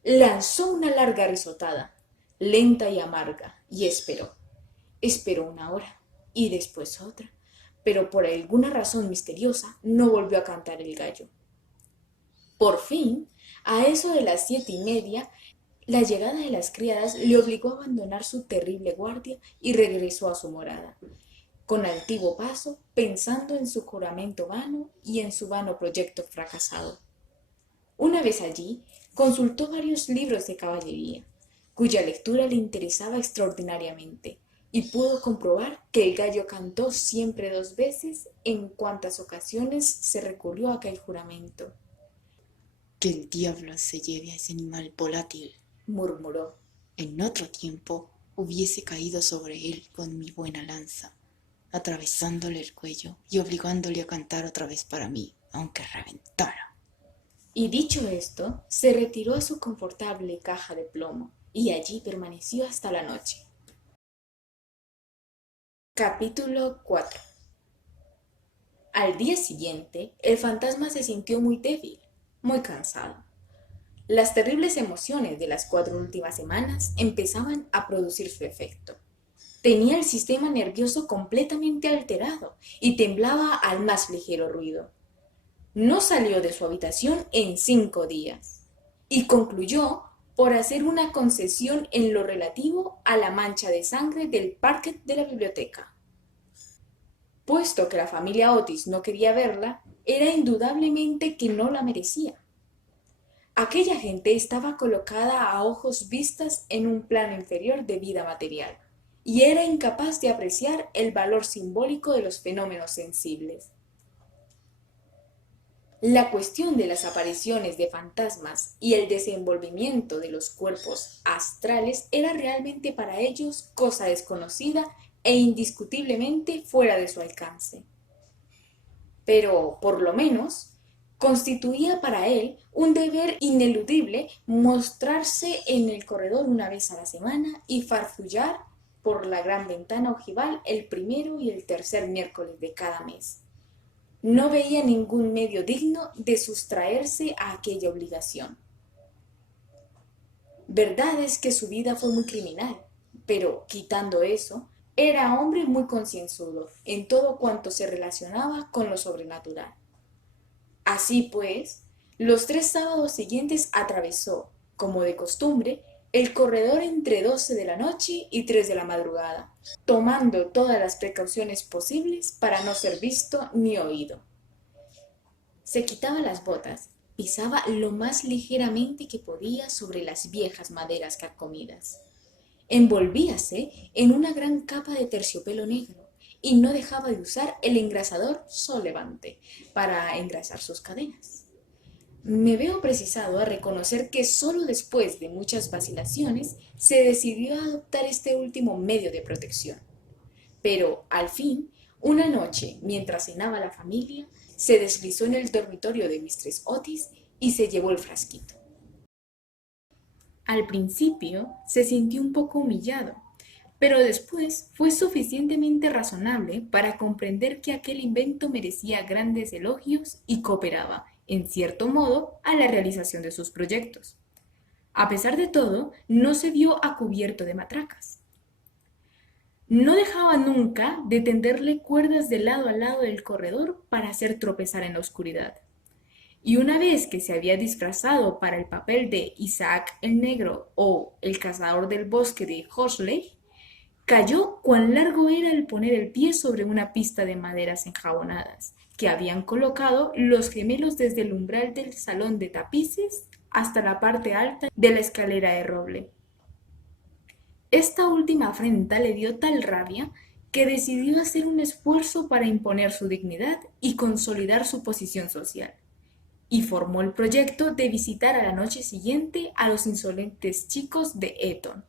Lanzó una larga risotada, lenta y amarga, y esperó. Esperó una hora, y después otra, pero por alguna razón misteriosa no volvió a cantar el gallo. Por fin, a eso de las 7:30, la llegada de las criadas le obligó a abandonar su terrible guardia y regresó a su morada, con altivo paso, pensando en su juramento vano y en su vano proyecto fracasado. Una vez allí, consultó varios libros de caballería, cuya lectura le interesaba extraordinariamente, y pudo comprobar que el gallo cantó siempre 2 veces en cuantas ocasiones se recurrió a aquel juramento. Que el diablo se lleve a ese animal volátil, Murmuró. En otro tiempo hubiese caído sobre él con mi buena lanza, atravesándole el cuello y obligándole a cantar otra vez para mí, aunque reventara. Y dicho esto, se retiró a su confortable caja de plomo, y allí permaneció hasta la noche. Capítulo 4. Al día siguiente, el fantasma se sintió muy débil, muy cansado. Las terribles emociones de las 4 últimas semanas empezaban a producir su efecto. Tenía el sistema nervioso completamente alterado y temblaba al más ligero ruido. No salió de su habitación en 5 días y concluyó por hacer una concesión en lo relativo a la mancha de sangre del parquet de la biblioteca. Puesto que la familia Otis no quería verla, era indudablemente que no la merecía. Aquella gente estaba colocada a ojos vistas en un plano inferior de vida material, y era incapaz de apreciar el valor simbólico de los fenómenos sensibles. La cuestión de las apariciones de fantasmas y el desenvolvimiento de los cuerpos astrales era realmente para ellos cosa desconocida e indiscutiblemente fuera de su alcance. Pero, por lo menos, constituía para él un deber ineludible mostrarse en el corredor una vez a la semana y farfullar por la gran ventana ojival el primero y el tercer miércoles de cada mes. No veía ningún medio digno de sustraerse a aquella obligación. Verdad es que su vida fue muy criminal, pero, quitando eso, era hombre muy concienzudo en todo cuanto se relacionaba con lo sobrenatural. Así pues, los 3 sábados siguientes atravesó, como de costumbre, el corredor entre 12 de la noche y 3 de la madrugada, tomando todas las precauciones posibles para no ser visto ni oído. Se quitaba las botas, pisaba lo más ligeramente que podía sobre las viejas maderas carcomidas. Envolvíase en una gran capa de terciopelo negro y no dejaba de usar el engrasador Solevante para engrasar sus cadenas. Me veo precisado a reconocer que solo después de muchas vacilaciones se decidió a adoptar este último medio de protección. Pero, al fin, una noche, mientras cenaba la familia, se deslizó en el dormitorio de Mistress Otis y se llevó el frasquito. Al principio se sintió un poco humillado, pero después fue suficientemente razonable para comprender que aquel invento merecía grandes elogios y cooperaba, en cierto modo, a la realización de sus proyectos. A pesar de todo, no se vio a cubierto de matracas. No dejaba nunca de tenderle cuerdas de lado a lado del corredor para hacer tropezar en la oscuridad. Y una vez que se había disfrazado para el papel de Isaac el Negro o el cazador del bosque de Horsley, cayó cuán largo era el poner el pie sobre una pista de maderas enjabonadas, que habían colocado los gemelos desde el umbral del salón de tapices hasta la parte alta de la escalera de roble. Esta última afrenta le dio tal rabia que decidió hacer un esfuerzo para imponer su dignidad y consolidar su posición social, y formó el proyecto de visitar a la noche siguiente a los insolentes chicos de Eton,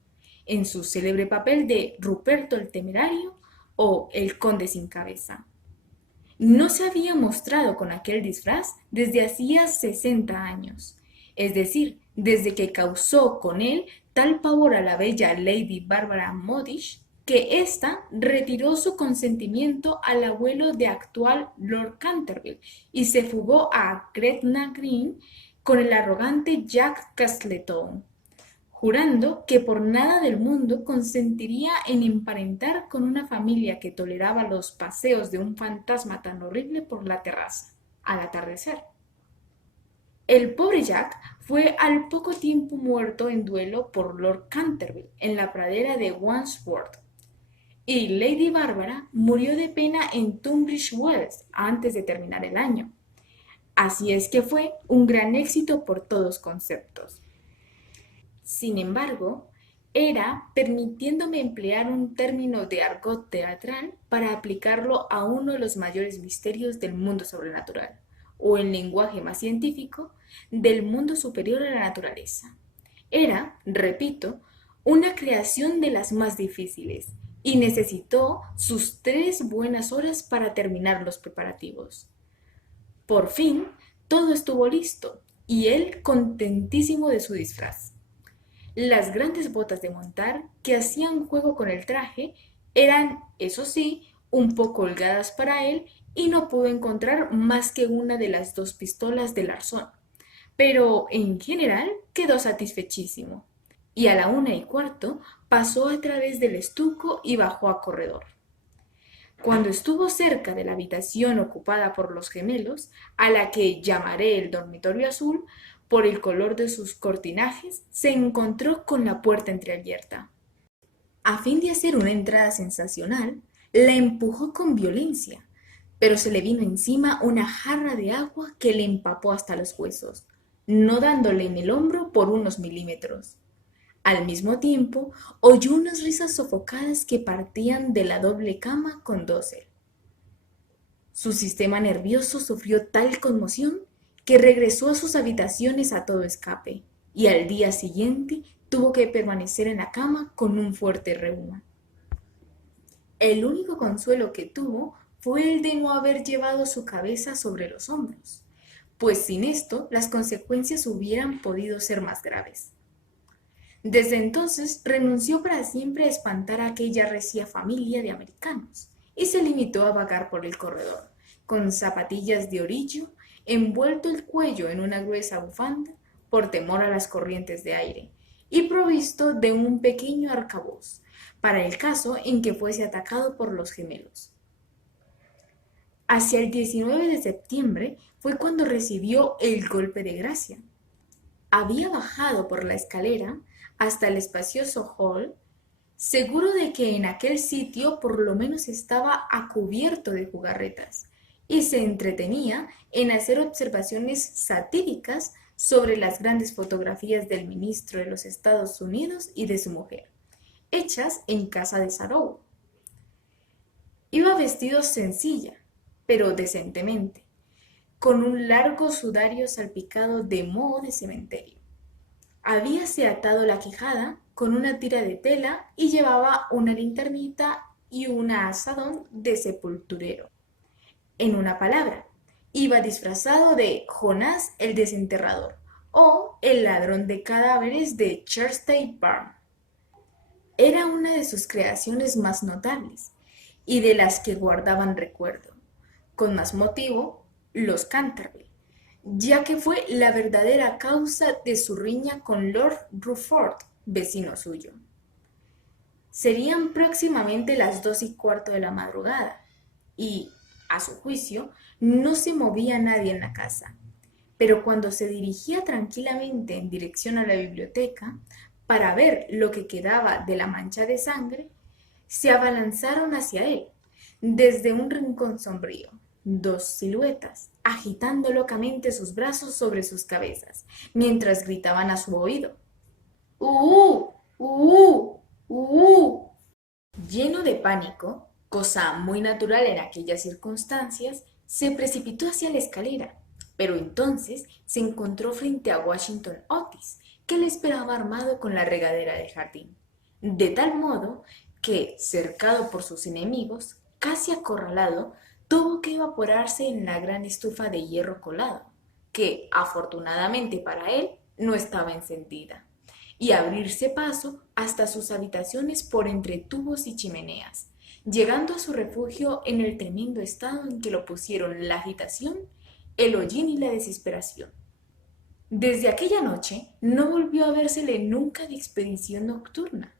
en su célebre papel de Ruperto el Temerario o el Conde sin Cabeza. No se había mostrado con aquel disfraz desde hacía 60 años, es decir, desde que causó con él tal pavor a la bella Lady Barbara Modish, que ésta retiró su consentimiento al abuelo de actual Lord Canterville y se fugó a Gretna Green con el arrogante Jack Castleton, jurando que por nada del mundo consentiría en emparentar con una familia que toleraba los paseos de un fantasma tan horrible por la terraza, al atardecer. El pobre Jack fue al poco tiempo muerto en duelo por Lord Canterville en la pradera de Wandsworth, y Lady Bárbara murió de pena en Tunbridge Wells antes de terminar el año. Así es que fue un gran éxito por todos conceptos. Sin embargo, era permitiéndome emplear un término de argot teatral para aplicarlo a uno de los mayores misterios del mundo sobrenatural, o en lenguaje más científico, del mundo superior a la naturaleza. Era, repito, una creación de las más difíciles, y necesitó sus 3 buenas horas para terminar los preparativos. Por fin, todo estuvo listo, y él contentísimo de su disfraz. Las grandes botas de montar que hacían juego con el traje eran, eso sí, un poco holgadas para él y no pudo encontrar más que una de las 2 pistolas del arzón, pero en general quedó satisfechísimo, y a la 1:15 pasó a través del estuco y bajó a corredor. Cuando estuvo cerca de la habitación ocupada por los gemelos, a la que llamaré el dormitorio azul, por el color de sus cortinajes, se encontró con la puerta entreabierta. A fin de hacer una entrada sensacional, la empujó con violencia, pero se le vino encima una jarra de agua que le empapó hasta los huesos, no dándole en el hombro por unos milímetros. Al mismo tiempo, oyó unas risas sofocadas que partían de la doble cama con dosel. Su sistema nervioso sufrió tal conmoción que regresó a sus habitaciones a todo escape, y al día siguiente tuvo que permanecer en la cama con un fuerte reuma. El único consuelo que tuvo fue el de no haber llevado su cabeza sobre los hombros, pues sin esto las consecuencias hubieran podido ser más graves. Desde entonces renunció para siempre a espantar a aquella recia familia de americanos y se limitó a vagar por el corredor, con zapatillas de orillo, envuelto el cuello en una gruesa bufanda por temor a las corrientes de aire y provisto de un pequeño arcabuz para el caso en que fuese atacado por los gemelos. Hacia el 19 de septiembre fue cuando recibió el golpe de gracia. Había bajado por la escalera hasta el espacioso hall, seguro de que en aquel sitio por lo menos estaba a cubierto de jugarretas, y se entretenía en hacer observaciones satíricas sobre las grandes fotografías del ministro de los Estados Unidos y de su mujer, hechas en casa de Sarou. Iba vestido sencilla, pero decentemente, con un largo sudario salpicado de moho de cementerio. Habíase atado la quijada con una tira de tela y llevaba una linternita y un azadón de sepulturero. En una palabra, iba disfrazado de Jonás el desenterrador o el ladrón de cadáveres de Chertsey Barn. Era una de sus creaciones más notables y de las que guardaban recuerdo, con más motivo los Canterville, ya que fue la verdadera causa de su riña con Lord Rufford, vecino suyo. Serían próximamente las 2:15 de la madrugada, y, a su juicio, no se movía nadie en la casa. Pero cuando se dirigía tranquilamente en dirección a la biblioteca, para ver lo que quedaba de la mancha de sangre, se abalanzaron hacia él, desde un rincón sombrío, dos siluetas, agitando locamente sus brazos sobre sus cabezas, mientras gritaban a su oído: ¡Uh! ¡Uh! ¡Uh! Lleno de pánico, cosa muy natural en aquellas circunstancias, se precipitó hacia la escalera, pero entonces se encontró frente a Washington Otis, que le esperaba armado con la regadera del jardín, de tal modo que, cercado por sus enemigos, casi acorralado, tuvo que evaporarse en la gran estufa de hierro colado, que, afortunadamente para él, no estaba encendida, y abrirse paso hasta sus habitaciones por entre tubos y chimeneas, llegando a su refugio en el tremendo estado en que lo pusieron la agitación, el hollín y la desesperación. Desde aquella noche no volvió a vérsele nunca de expedición nocturna.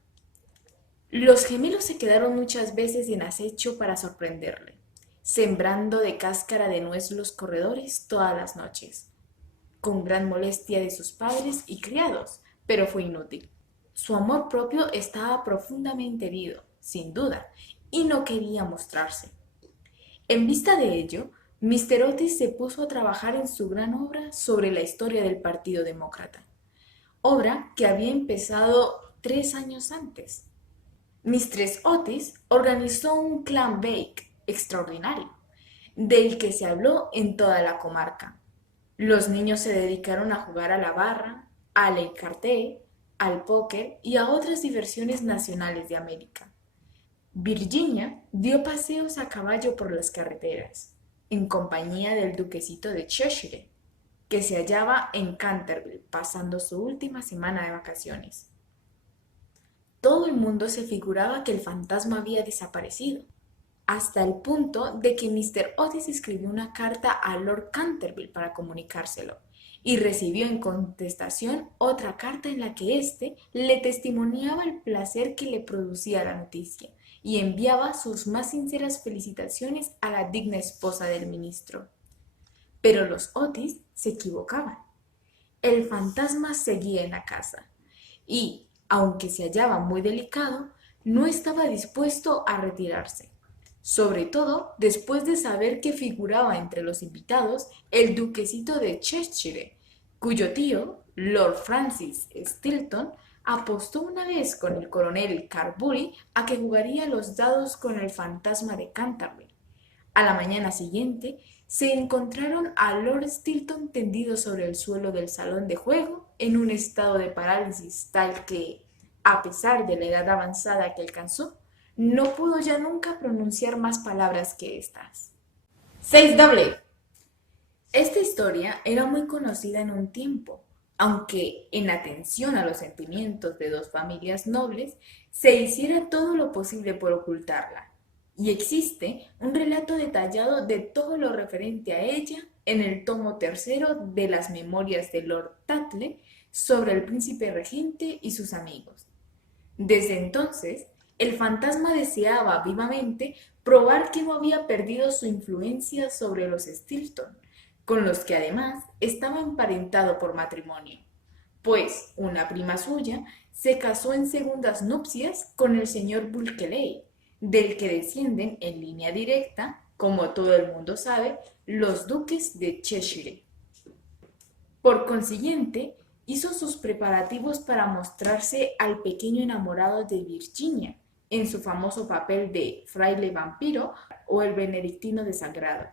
Los gemelos se quedaron muchas veces en acecho para sorprenderle, sembrando de cáscara de nuez los corredores todas las noches, con gran molestia de sus padres y criados, pero fue inútil. Su amor propio estaba profundamente herido, sin duda, y no quería mostrarse. En vista de ello, Mr. Otis se puso a trabajar en su gran obra sobre la historia del Partido Demócrata, obra que había empezado 3 años antes. Mistress Otis organizó un clam bake extraordinario, del que se habló en toda la comarca. Los niños se dedicaron a jugar a la barra, al écarté, al póker y a otras diversiones nacionales de América. Virginia dio paseos a caballo por las carreteras, en compañía del duquesito de Cheshire, que se hallaba en Canterville pasando su última semana de vacaciones. Todo el mundo se figuraba que el fantasma había desaparecido, hasta el punto de que Mr. Otis escribió una carta a Lord Canterville para comunicárselo, y recibió en contestación otra carta en la que éste le testimoniaba el placer que le producía la noticia, y enviaba sus más sinceras felicitaciones a la digna esposa del ministro. Pero los Otis se equivocaban. El fantasma seguía en la casa, y, aunque se hallaba muy delicado, no estaba dispuesto a retirarse, sobre todo después de saber que figuraba entre los invitados el duquesito de Cheshire, cuyo tío, Lord Francis Stilton, apostó una vez con el coronel Carbury a que jugaría los dados con el fantasma de Canterbury. A la mañana siguiente se encontraron a Lord Stilton tendido sobre el suelo del salón de juego en un estado de parálisis tal que, a pesar de la edad avanzada que alcanzó, no pudo ya nunca pronunciar más palabras que estas. ¡Seis doble! Esta historia era muy conocida en un tiempo, aunque en atención a los sentimientos de dos familias nobles se hiciera todo lo posible por ocultarla, y existe un relato detallado de todo lo referente a ella en el tomo 3 de las Memorias de Lord Dudley sobre el príncipe regente y sus amigos. Desde entonces, el fantasma deseaba vivamente probar que no había perdido su influencia sobre los Stilton, con los que además estaba emparentado por matrimonio, pues una prima suya se casó en segundas nupcias con el señor Bulkeley, del que descienden en línea directa como todo el mundo sabe, los duques de Cheshire. Por consiguiente, hizo sus preparativos para mostrarse al pequeño enamorado de Virginia, en su famoso papel de fraile vampiro o el benedictino desagrado.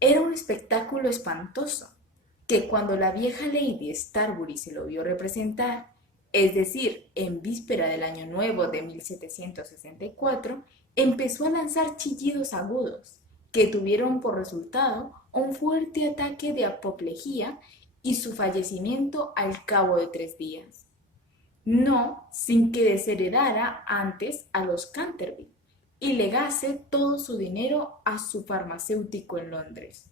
Era un espectáculo espantoso, que cuando la vieja Lady Starbury se lo vio representar, es decir, en víspera del Año Nuevo de 1764, empezó a lanzar chillidos agudos, que tuvieron por resultado un fuerte ataque de apoplejía y su fallecimiento al cabo de 3 días. No sin que desheredara antes a los Canterville y legase todo su dinero a su farmacéutico en Londres.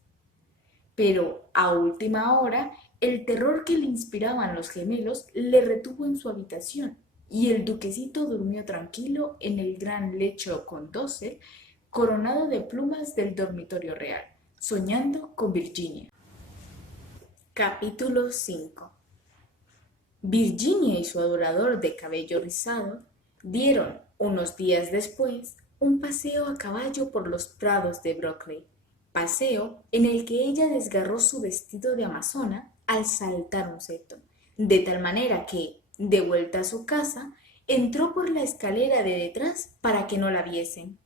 Pero a última hora, el terror que le inspiraban los gemelos le retuvo en su habitación y el duquesito durmió tranquilo en el gran lecho con dosel coronado de plumas del dormitorio real, soñando con Virginia. Capítulo 5. Virginia y su adorador de cabello rizado dieron, unos días después, un paseo a caballo por los prados de Brockley, paseo en el que ella desgarró su vestido de amazona al saltar un seto, de tal manera que, de vuelta a su casa, entró por la escalera de detrás para que no la viesen.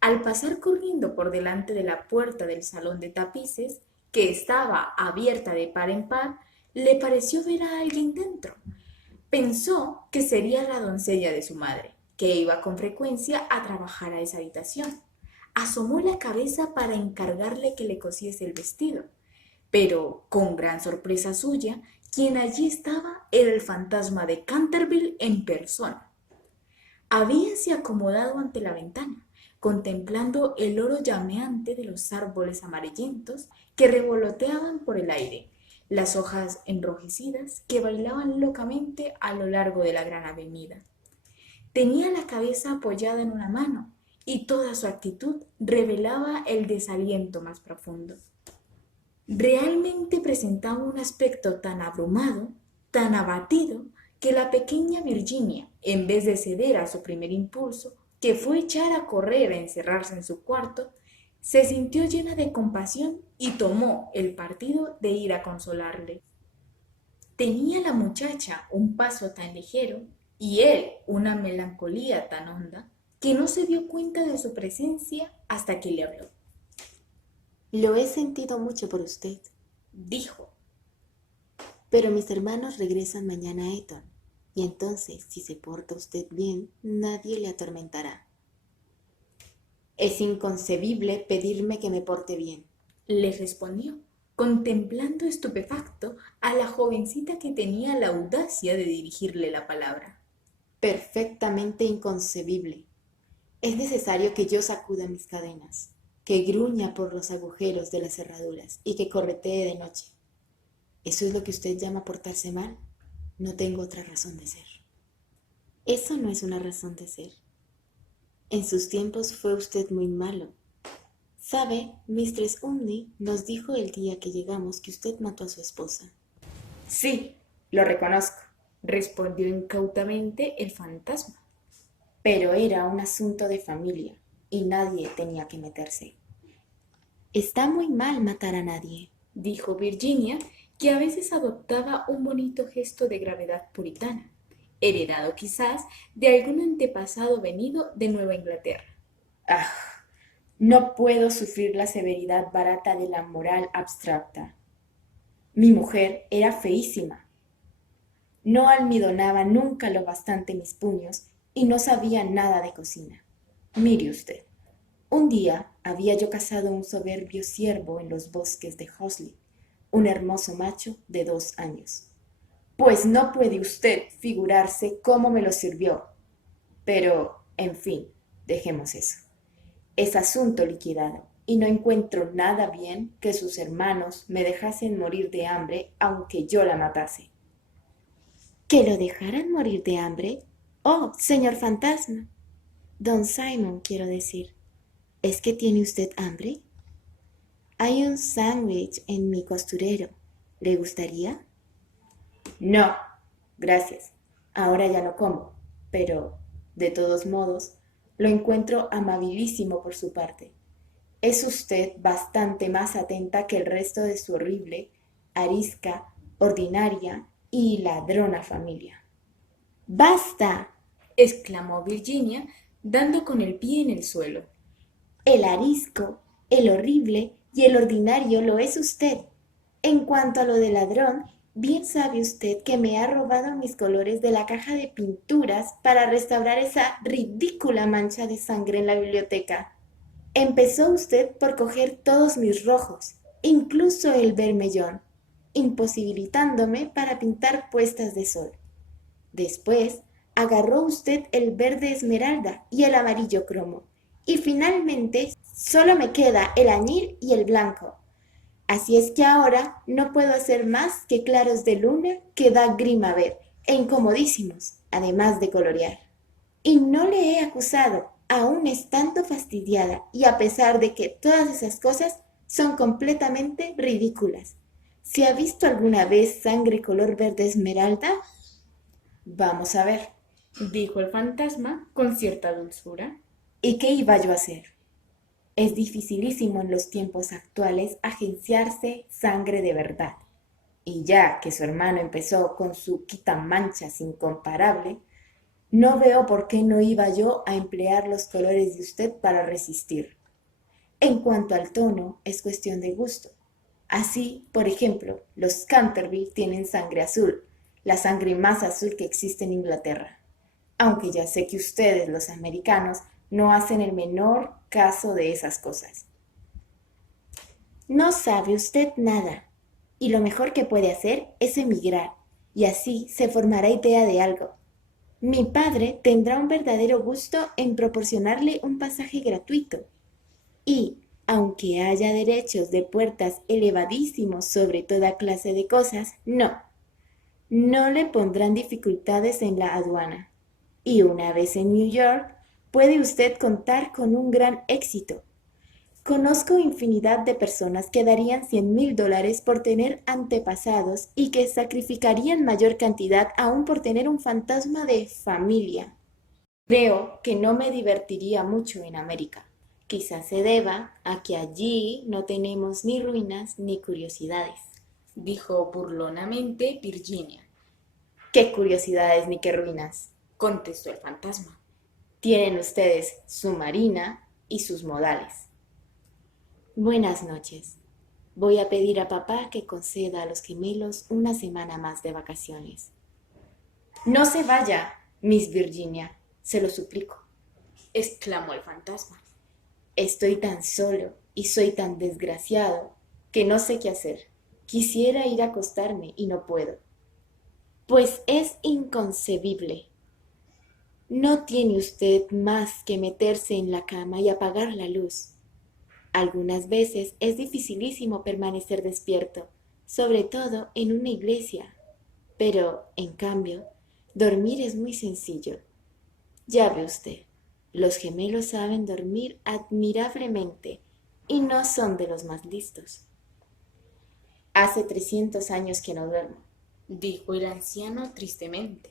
Al pasar corriendo por delante de la puerta del salón de tapices, que estaba abierta de par en par, le pareció ver a alguien dentro. Pensó que sería la doncella de su madre, que iba con frecuencia a trabajar a esa habitación. Asomó la cabeza para encargarle que le cosiese el vestido, pero, con gran sorpresa suya, quien allí estaba era el fantasma de Canterville en persona. Habíase acomodado ante la ventana, contemplando el oro llameante de los árboles amarillentos que revoloteaban por el aire, las hojas enrojecidas que bailaban locamente a lo largo de la gran avenida. Tenía la cabeza apoyada en una mano y toda su actitud revelaba el desaliento más profundo. Realmente presentaba un aspecto tan abrumado, tan abatido, que la pequeña Virginia, en vez de ceder a su primer impulso, que fue echar a correr a encerrarse en su cuarto, se sintió llena de compasión y tomó el partido de ir a consolarle. Tenía la muchacha un paso tan ligero y él una melancolía tan honda que no se dio cuenta de su presencia hasta que le habló. Lo he sentido mucho por usted, Dijo: pero mis hermanos regresan mañana a Eton, y entonces, si se porta usted bien, nadie le atormentará. Es inconcebible pedirme que me porte bien. le respondió, contemplando estupefacto a la jovencita que tenía la audacia de dirigirle la palabra. Perfectamente inconcebible. Es necesario que yo sacuda mis cadenas, que gruña por los agujeros de las cerraduras y que corretee de noche. ¿Eso es lo que usted llama portarse mal? No tengo otra razón de ser. Eso no es una razón de ser. En sus tiempos fue usted muy malo. ¿Sabe? Mistress Umney nos dijo el día que llegamos que usted mató a su esposa. Sí, lo reconozco, respondió incautamente el fantasma. Pero era un asunto de familia y nadie tenía que meterse. Está muy mal matar a nadie, Dijo Virginia, que a veces adoptaba un bonito gesto de gravedad puritana, heredado quizás de algún antepasado venido de Nueva Inglaterra. Ah, no puedo sufrir la severidad barata de la moral abstracta. Mi mujer era feísima. No almidonaba nunca lo bastante mis puños y no sabía nada de cocina. Mire usted, un día había yo cazado un soberbio ciervo en los bosques de Hosley, un hermoso macho de 2 años. Pues no puede usted figurarse cómo me lo sirvió. Pero, en fin, dejemos eso. Es asunto liquidado, y no encuentro nada bien que sus hermanos me dejasen morir de hambre aunque yo la matase. ¿Que lo dejaran morir de hambre? Oh, señor fantasma. Don Simon, quiero decir. ¿Es que tiene usted hambre? Hay un sándwich en mi costurero. ¿Le gustaría? No, gracias. Ahora ya no como, pero, de todos modos, lo encuentro amabilísimo por su parte, Es usted bastante más atenta que el resto de su horrible, arisca, ordinaria y ladrona familia. ¡Basta! exclamó Virginia, dando con el pie en el suelo. El arisco, el horrible y el ordinario lo es usted. En cuanto a lo de ladrón, bien sabe usted que me ha robado mis colores de la caja de pinturas para restaurar esa ridícula mancha de sangre en la biblioteca. Empezó usted por coger todos mis rojos, incluso el bermellón, imposibilitándome para pintar puestas de sol. Después, agarró usted el verde esmeralda y el amarillo cromo, y finalmente solo me queda el añil y el blanco. Así es que ahora no puedo hacer más que claros de luna que da grima ver, e incomodísimos, además de colorear. Y no le he acusado, aún estando fastidiada, y a pesar de que todas esas cosas son completamente ridículas. ¿Se ha visto alguna vez sangre color verde esmeralda? Vamos a ver. Dijo el fantasma con cierta dulzura. ¿Y qué iba yo a hacer? Es dificilísimo en los tiempos actuales agenciarse sangre de verdad. Y ya que su hermano empezó con su quitamanchas incomparable, no veo por qué no iba yo a emplear los colores de usted para resistir. En cuanto al tono, es cuestión de gusto. Así, por ejemplo, los Canterville tienen sangre azul, la sangre más azul que existe en Inglaterra. Aunque ya sé que ustedes, los americanos, no hacen el menor caso de esas cosas. No sabe usted nada, y lo mejor que puede hacer es emigrar, y así se formará idea de algo. Mi padre tendrá un verdadero gusto en proporcionarle un pasaje gratuito. Y, aunque haya derechos de puertas elevadísimos sobre toda clase de cosas, no le pondrán dificultades en la aduana. Y una vez en New York, puede usted contar con un gran éxito. Conozco infinidad de personas que darían $100,000 por tener antepasados y que sacrificarían mayor cantidad aún por tener un fantasma de familia. Creo que no me divertiría mucho en América. Quizás se deba a que allí no tenemos ni ruinas ni curiosidades. Dijo burlonamente Virginia. ¿Qué curiosidades ni qué ruinas? Contestó el fantasma. Tienen ustedes su marina y sus modales. Buenas noches. Voy a pedir a papá que conceda a los gemelos una semana más de vacaciones. No se vaya, Miss Virginia, se lo suplico. Exclamó el fantasma. Estoy tan solo y soy tan desgraciado que no sé qué hacer. Quisiera ir a acostarme y no puedo. Pues es inconcebible. No tiene usted más que meterse en la cama y apagar la luz. Algunas veces es dificilísimo permanecer despierto, sobre todo en una iglesia. Pero, en cambio, dormir es muy sencillo. Ya ve usted, los gemelos saben dormir admirablemente y no son de los más listos. Hace 300 años que no duermo, dijo el anciano tristemente,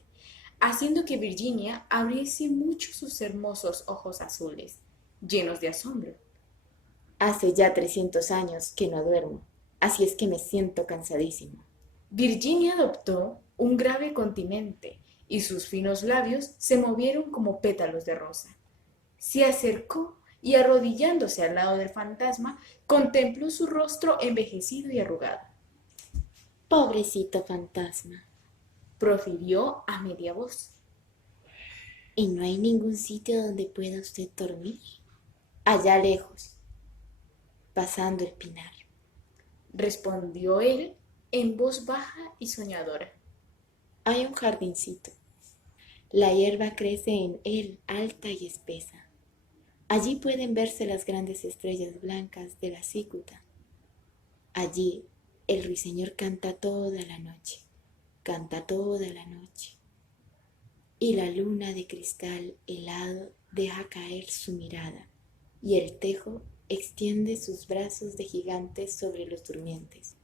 haciendo que Virginia abriese mucho sus hermosos ojos azules, llenos de asombro. Hace ya 300 años que no duermo, así es que me siento cansadísimo. Virginia adoptó un grave continente y sus finos labios se movieron como pétalos de rosa. Se acercó y arrodillándose al lado del fantasma, contempló su rostro envejecido y arrugado. Pobrecito fantasma. Profirió a media voz. ¿Y no hay ningún sitio donde pueda usted dormir? Allá lejos, pasando el pinar. Respondió él en voz baja y soñadora. Hay un jardincito. La hierba crece en él alta y espesa. Allí pueden verse las grandes estrellas blancas de la cícuta. Allí el ruiseñor canta toda la noche, canta toda la noche. Y la luna de cristal helado deja caer su mirada, y el tejo extiende sus brazos de gigante sobre los durmientes.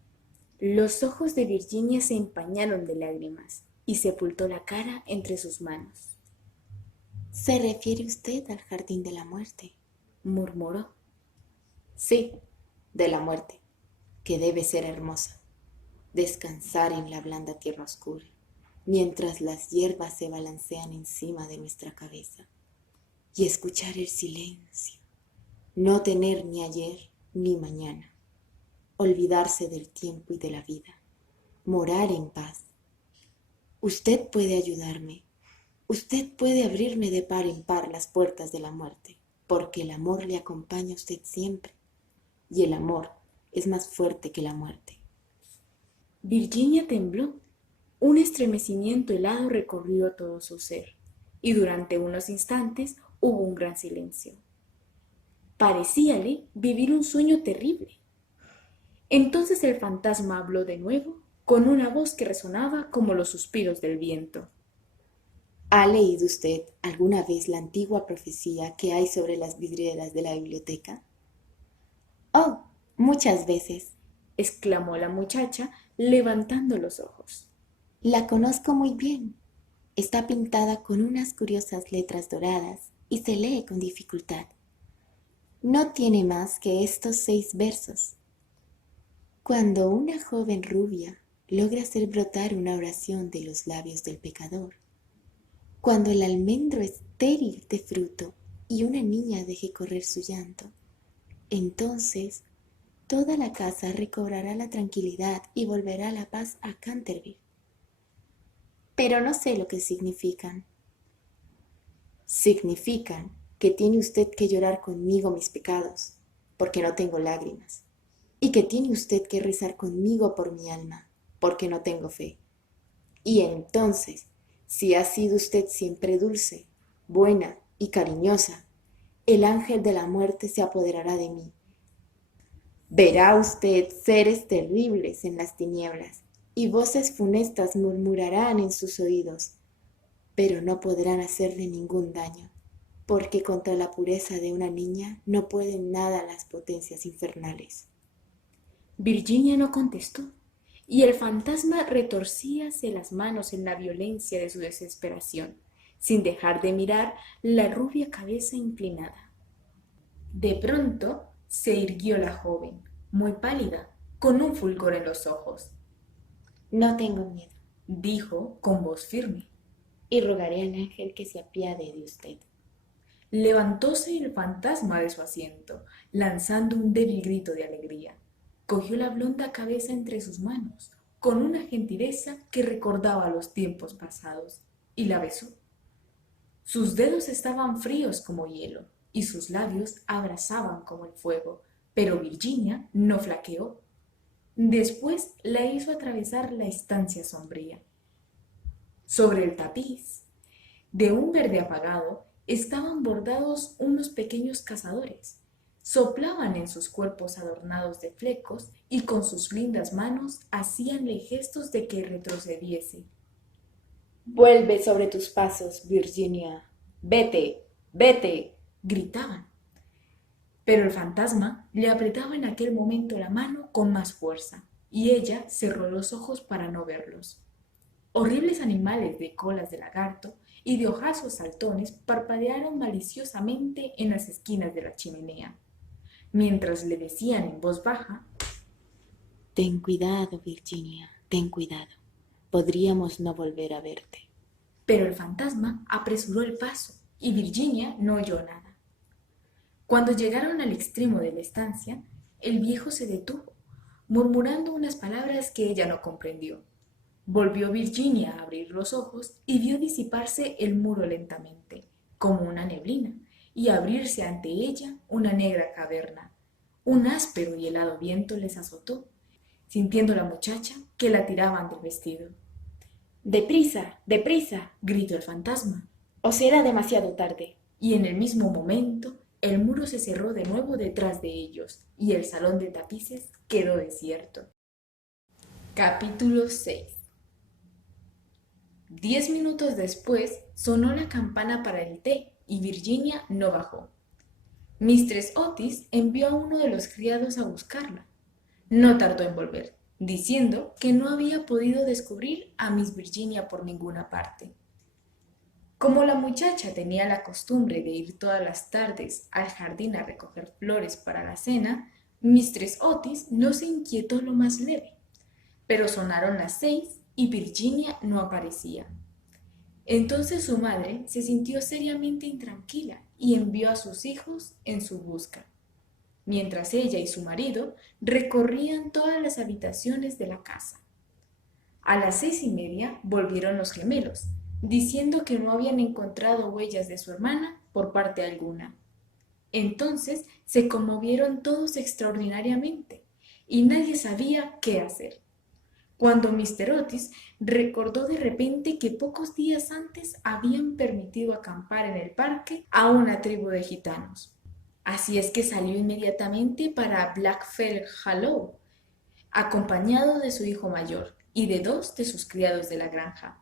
Los ojos de Virginia se empañaron de lágrimas y sepultó la cara entre sus manos. ¿Se refiere usted al jardín de la muerte?, murmuró. Sí, de la muerte, que debe ser hermosa. Descansar en la blanda tierra oscura, mientras las hierbas se balancean encima de nuestra cabeza, y escuchar el silencio, no tener ni ayer ni mañana, olvidarse del tiempo y de la vida, morar en paz. Usted puede ayudarme, usted puede abrirme de par en par las puertas de la muerte, porque el amor le acompaña a usted siempre, y el amor es más fuerte que la muerte. Virginia tembló. Un estremecimiento helado recorrió todo su ser, y durante unos instantes hubo un gran silencio. Parecíale vivir un sueño terrible. Entonces el fantasma habló de nuevo, con una voz que resonaba como los suspiros del viento. ¿Ha leído usted alguna vez la antigua profecía que hay sobre las vidrieras de la biblioteca? Oh, muchas veces. Exclamó la muchacha, levantando los ojos. La conozco muy bien. Está pintada con unas curiosas letras doradas y se lee con dificultad. No tiene más que estos 6 versos. Cuando una joven rubia logra hacer brotar una oración de los labios del pecador, cuando el almendro estéril de fruto y una niña deje correr su llanto, entonces toda la casa recobrará la tranquilidad y volverá la paz a Canterville. Pero no sé lo que significan. Significan que tiene usted que llorar conmigo mis pecados, porque no tengo lágrimas, y que tiene usted que rezar conmigo por mi alma, porque no tengo fe. Y entonces, si ha sido usted siempre dulce, buena y cariñosa, el ángel de la muerte se apoderará de mí. Verá usted seres terribles en las tinieblas, y voces funestas murmurarán en sus oídos, pero no podrán hacerle ningún daño, porque contra la pureza de una niña no pueden nada las potencias infernales. Virginia no contestó, y el fantasma retorcíase las manos en la violencia de su desesperación, sin dejar de mirar la rubia cabeza inclinada. De pronto se irguió la joven, muy pálida, con un fulgor en los ojos. No tengo miedo, Dijo con voz firme. y rogaré al ángel que se apiade de usted. Levantóse el fantasma de su asiento, lanzando un débil grito de alegría. Cogió la blonda cabeza entre sus manos, con una gentileza que recordaba los tiempos pasados, y la besó. Sus dedos estaban fríos como hielo, y sus labios abrasaban como el fuego, pero Virginia no flaqueó. Después la hizo atravesar la estancia sombría. Sobre el tapiz, de un verde apagado, estaban bordados unos pequeños cazadores. Soplaban en sus cuerpos adornados de flecos y con sus lindas manos hacíanle gestos de que retrocediese. Vuelve sobre tus pasos, Virginia. Vete, vete, gritaban. Pero el fantasma le apretaba en aquel momento la mano con más fuerza, y ella cerró los ojos para no verlos. Horribles animales de colas de lagarto y de ojazos saltones parpadearon maliciosamente en las esquinas de la chimenea, mientras le decían en voz baja: ten cuidado, Virginia, ten cuidado. Podríamos no volver a verte. Pero el fantasma apresuró el paso y Virginia no oyó nada. Cuando llegaron al extremo de la estancia, el viejo se detuvo, murmurando unas palabras que ella no comprendió. Volvió Virginia a abrir los ojos y vio disiparse el muro lentamente, como una neblina, y abrirse ante ella una negra caverna. Un áspero y helado viento les azotó, sintiendo la muchacha que la tiraban del vestido. ¡Deprisa, deprisa!, gritó el fantasma, o será demasiado tarde. y en el mismo momento el muro se cerró de nuevo detrás de ellos y el salón de tapices quedó desierto. Capítulo 6. 10 minutos después sonó la campana para el té y Virginia no bajó. Mistress Otis envió a uno de los criados a buscarla. No tardó en volver, diciendo que no había podido descubrir a Miss Virginia por ninguna parte. Como la muchacha tenía la costumbre de ir todas las tardes al jardín a recoger flores para la cena, Mistress Otis no se inquietó lo más leve. Pero sonaron las 6 y Virginia no aparecía. Entonces su madre se sintió seriamente intranquila y envió a sus hijos en su busca, mientras ella y su marido recorrían todas las habitaciones de la casa. A las 6:30 volvieron los gemelos, diciendo que no habían encontrado huellas de su hermana por parte alguna. Entonces se conmovieron todos extraordinariamente y nadie sabía qué hacer. Cuando Mr. Otis recordó de repente que pocos días antes habían permitido acampar en el parque a una tribu de gitanos. Así es que salió inmediatamente para Blackfell Hollow, acompañado de su hijo mayor y de 2 de sus criados de la granja.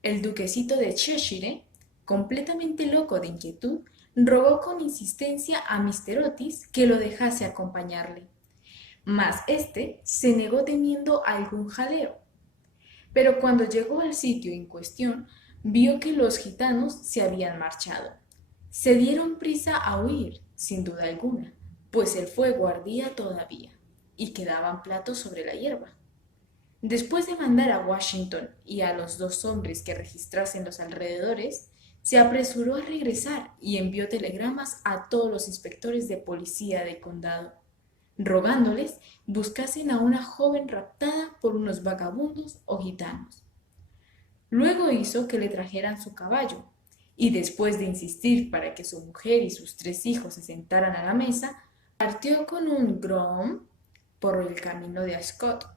El duquesito de Cheshire, completamente loco de inquietud, rogó con insistencia a Mr. Otis que lo dejase acompañarle. Mas éste se negó temiendo algún jaleo. Pero cuando llegó al sitio en cuestión, vio que los gitanos se habían marchado. Se dieron prisa a huir, sin duda alguna, pues el fuego ardía todavía y quedaban platos sobre la hierba. Después de mandar a Washington y a los 2 hombres que registrasen los alrededores, se apresuró a regresar y envió telegramas a todos los inspectores de policía del condado, rogándoles buscasen a una joven raptada por unos vagabundos o gitanos. Luego hizo que le trajeran su caballo, y después de insistir para que su mujer y sus 3 hijos se sentaran a la mesa, partió con un groom por el camino de Ascot.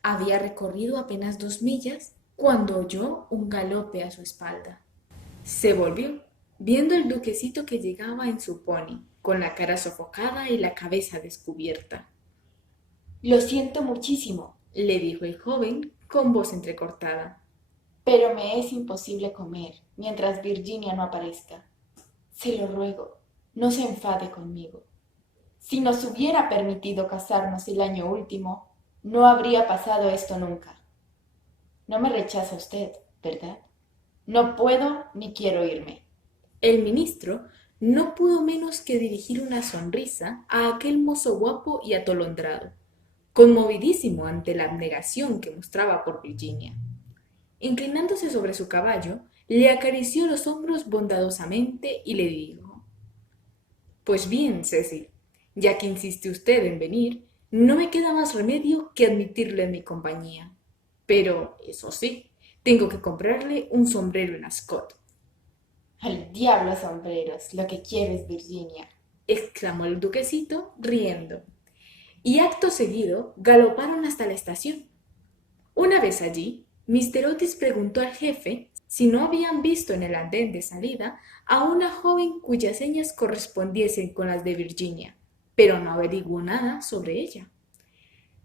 Había recorrido apenas 2 millas cuando oyó un galope a su espalda. Se volvió, viendo el duquesito que llegaba en su pony, con la cara sofocada y la cabeza descubierta. Lo siento muchísimo, Le dijo el joven con voz entrecortada. pero me es imposible comer mientras Virginia no aparezca. Se lo ruego, no se enfade conmigo. Si nos hubiera permitido casarnos el año último, no habría pasado esto nunca. No me rechaza usted, ¿verdad? No puedo ni quiero irme. El ministro no pudo menos que dirigir una sonrisa a aquel mozo guapo y atolondrado, conmovidísimo ante la abnegación que mostraba por Virginia. Inclinándose sobre su caballo, le acarició los hombros bondadosamente y le dijo: Pues bien, Cecil, ya que insiste usted en venir, no me queda más remedio que admitirle en mi compañía. Pero, eso sí, tengo que comprarle un sombrero en Ascot. Al diablo sombreros, lo que quieres, Virginia, Exclamó el duquesito, riendo. Y acto seguido galoparon hasta la estación. Una vez allí, Mr. Otis preguntó al jefe si no habían visto en el andén de salida a una joven cuyas señas correspondiesen con las de Virginia, pero no averiguó nada sobre ella.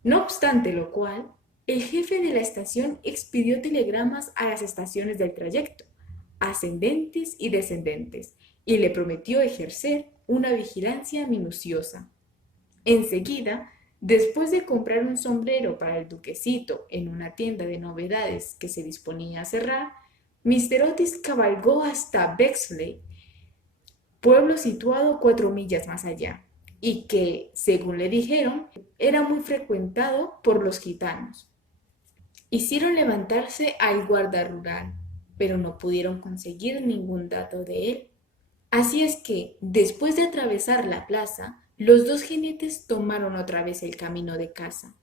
No obstante lo cual, el jefe de la estación expidió telegramas a las estaciones del trayecto, ascendentes y descendentes, y le prometió ejercer una vigilancia minuciosa. Enseguida, después de comprar un sombrero para el duquesito en una tienda de novedades que se disponía a cerrar, Mr. Otis cabalgó hasta Bexley, pueblo situado 4 millas más allá, y que, según le dijeron, era muy frecuentado por los gitanos. Hicieron levantarse al guarda rural, pero no pudieron conseguir ningún dato de él. Así es que, después de atravesar la plaza, los 2 jinetes tomaron otra vez el camino de casa,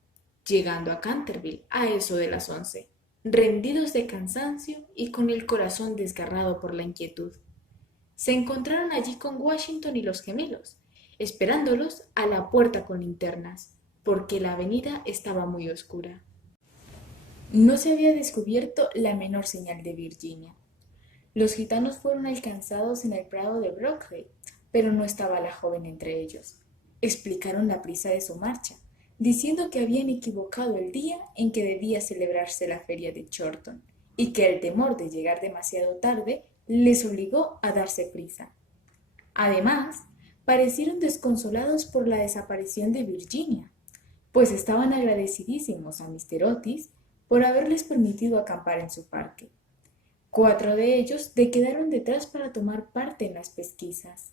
llegando a Canterville a eso de las 11, rendidos de cansancio y con el corazón desgarrado por la inquietud. Se encontraron allí con Washington y los gemelos, esperándolos a la puerta con linternas, porque la avenida estaba muy oscura. No se había descubierto la menor señal de Virginia. Los gitanos fueron alcanzados en el prado de Brockley, pero no estaba la joven entre ellos. Explicaron la prisa de su marcha, diciendo que habían equivocado el día en que debía celebrarse la feria de Chorlton, y que el temor de llegar demasiado tarde les obligó a darse prisa. Además, parecieron desconsolados por la desaparición de Virginia, pues estaban agradecidísimos a Mr. Otis por haberles permitido acampar en su parque. 4 de ellos quedaron detrás para tomar parte en las pesquisas.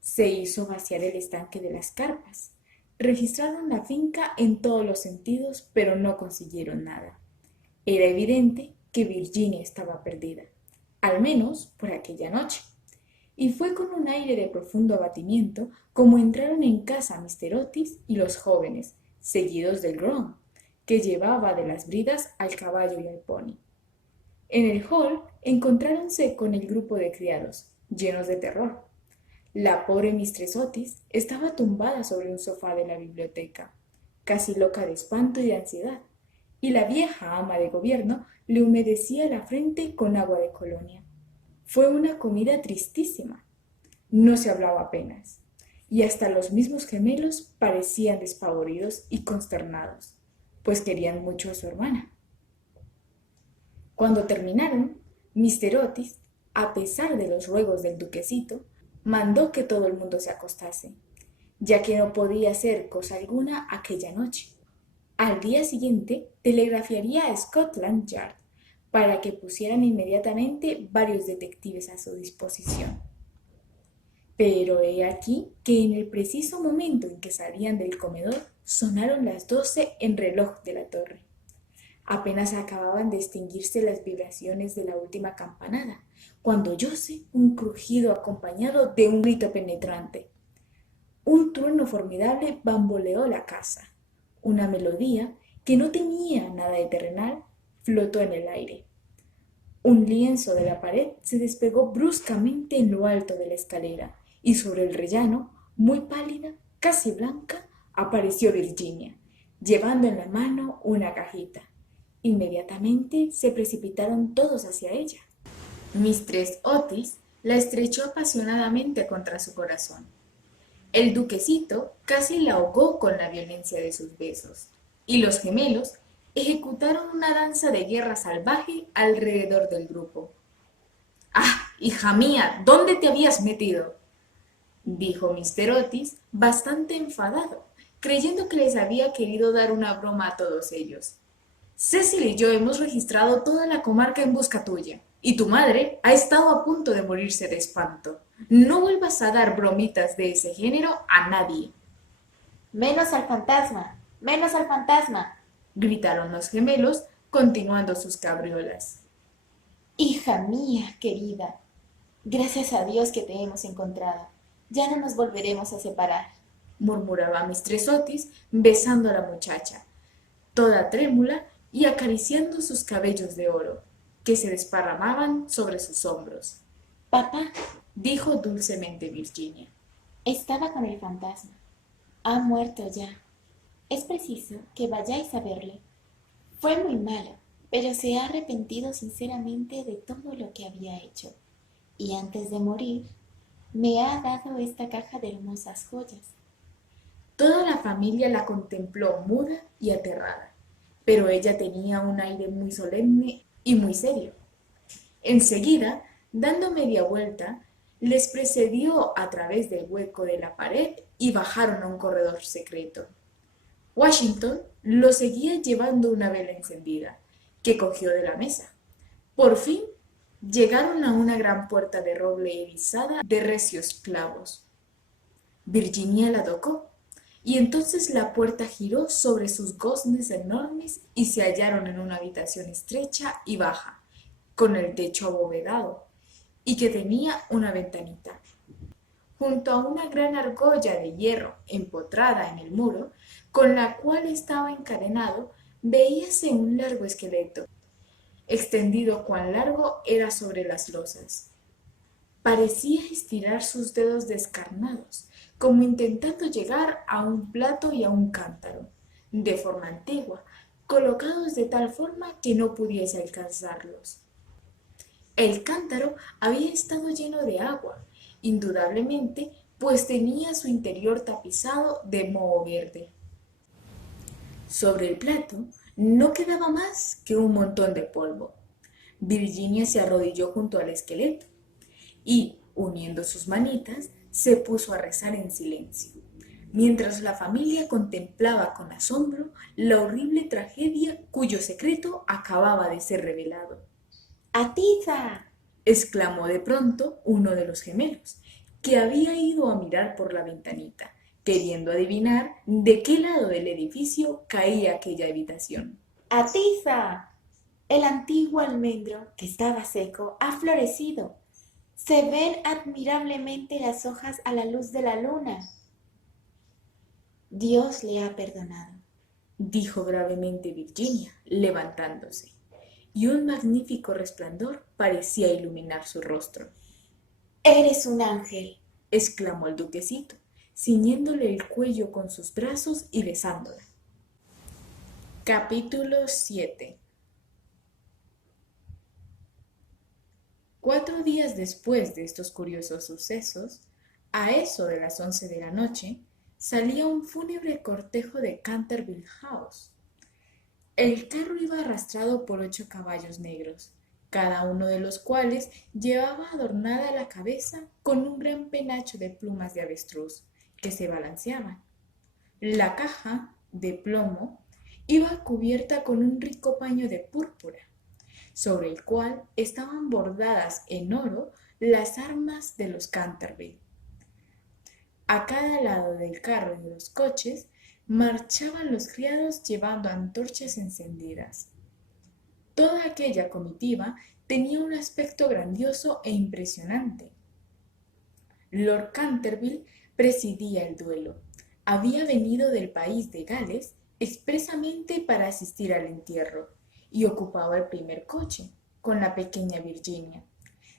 Se hizo vaciar el estanque de las carpas. Registraron la finca en todos los sentidos, pero no consiguieron nada. Era evidente que Virginia estaba perdida, al menos por aquella noche. Y fue con un aire de profundo abatimiento como entraron en casa Mr. Otis y los jóvenes, seguidos del groom, que llevaba de las bridas al caballo y al pony. En el hall encontráronse con el grupo de criados, llenos de terror. La pobre Mistress Otis estaba tumbada sobre un sofá de la biblioteca, casi loca de espanto y de ansiedad, y la vieja ama de gobierno le humedecía la frente con agua de colonia. Fue una comida tristísima. No se hablaba apenas, y hasta los mismos gemelos parecían despavoridos y consternados, pues querían mucho a su hermana. Cuando terminaron, Mr. Otis, a pesar de los ruegos del duquesito, mandó que todo el mundo se acostase, ya que no podía hacer cosa alguna aquella noche. Al día siguiente telegrafiaría a Scotland Yard para que pusieran inmediatamente varios detectives a su disposición. Pero he aquí que en el preciso momento en que salían del comedor sonaron las 12 en reloj de la torre. Apenas acababan de extinguirse las vibraciones de la última campanada, cuando oyóse un crujido acompañado de un grito penetrante. Un trueno formidable bamboleó la casa. Una melodía, que no tenía nada de terrenal, flotó en el aire. Un lienzo de la pared se despegó bruscamente en lo alto de la escalera, y sobre el rellano, muy pálida, casi blanca, apareció Virginia, llevando en la mano una cajita. Inmediatamente se precipitaron todos hacia ella. Mistress Otis la estrechó apasionadamente contra su corazón. El duquesito casi la ahogó con la violencia de sus besos, y los gemelos ejecutaron una danza de guerra salvaje alrededor del grupo. «¡Ah, hija mía! ¿Dónde te habías metido?», dijo Mr. Otis, bastante enfadado, creyendo que les había querido dar una broma a todos ellos. «Cecil y yo hemos registrado toda la comarca en busca tuya, y tu madre ha estado a punto de morirse de espanto. No vuelvas a dar bromitas de ese género a nadie». ¡Menos al fantasma! ¡Menos al fantasma!, gritaron los gemelos, continuando sus cabriolas. Hija mía querida, gracias a Dios que te hemos encontrado. Ya no nos volveremos a separar, murmuraba Mistress Otis, besando a la muchacha, toda trémula y acariciando sus cabellos de oro, que se desparramaban sobre sus hombros. Papá, dijo dulcemente Virginia. Estaba con el fantasma. Ha muerto ya. Es preciso que vayáis a verle. Fue muy malo, pero se ha arrepentido sinceramente de todo lo que había hecho. Y antes de morir, me ha dado esta caja de hermosas joyas. Toda la familia la contempló muda y aterrada, pero ella tenía un aire muy solemne y muy serio. Enseguida, dando media vuelta, les precedió a través del hueco de la pared y bajaron a un corredor secreto. Washington lo seguía llevando una vela encendida, que cogió de la mesa. Por fin llegaron a una gran puerta de roble erizada de recios clavos. Virginia la tocó, y entonces la puerta giró sobre sus goznes enormes y se hallaron en una habitación estrecha y baja, con el techo abovedado, y que tenía una ventanita. Junto a una gran argolla de hierro empotrada en el muro, con la cual estaba encadenado, veíase un largo esqueleto, extendido cuán largo era sobre las losas. Parecía estirar sus dedos descarnados, como intentando llegar a un plato y a un cántaro, de forma antigua, colocados de tal forma que no pudiese alcanzarlos. El cántaro había estado lleno de agua, indudablemente, pues tenía su interior tapizado de moho verde. Sobre el plato no quedaba más que un montón de polvo. Virginia se arrodilló junto al esqueleto y, uniendo sus manitas, se puso a rezar en silencio, mientras la familia contemplaba con asombro la horrible tragedia cuyo secreto acababa de ser revelado. ¡Atiza! exclamó de pronto uno de los gemelos, que había ido a mirar por la ventanita, queriendo adivinar de qué lado del edificio caía aquella habitación. ¡Atiza! El antiguo almendro, que estaba seco, ha florecido. Se ven admirablemente las hojas a la luz de la luna. Dios le ha perdonado. Dijo gravemente Virginia, levantándose, y un magnífico resplandor parecía iluminar su rostro. Eres un ángel, Exclamó el duquesito, ciñéndole el cuello con sus brazos y besándola. Capítulo 7. 4 días después de estos curiosos sucesos, a eso de las 11 de la noche, salía un fúnebre cortejo de Canterville House. El carro iba arrastrado por 8 caballos negros, cada uno de los cuales llevaba adornada la cabeza con un gran penacho de plumas de avestruz que se balanceaban. La caja, de plomo, iba cubierta con un rico paño de púrpura, sobre el cual estaban bordadas en oro las armas de los Canterville. A cada lado del carro y de los coches marchaban los criados llevando antorchas encendidas. Toda aquella comitiva tenía un aspecto grandioso e impresionante. Lord Canterville presidía el duelo. Había venido del país de Gales expresamente para asistir al entierro y ocupaba el primer coche, con la pequeña Virginia.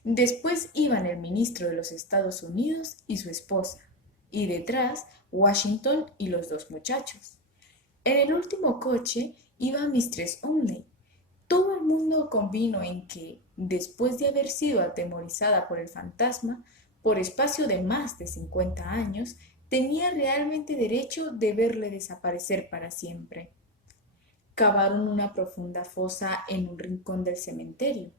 Después iban el ministro de los Estados Unidos y su esposa, y detrás Washington y los 2 muchachos. En el último coche iba Mistress Umney. Todo el mundo convino en que, después de haber sido atemorizada por el fantasma por espacio de más de 50 años, tenía realmente derecho de verle desaparecer para siempre. Cavaron una profunda fosa en un rincón del cementerio,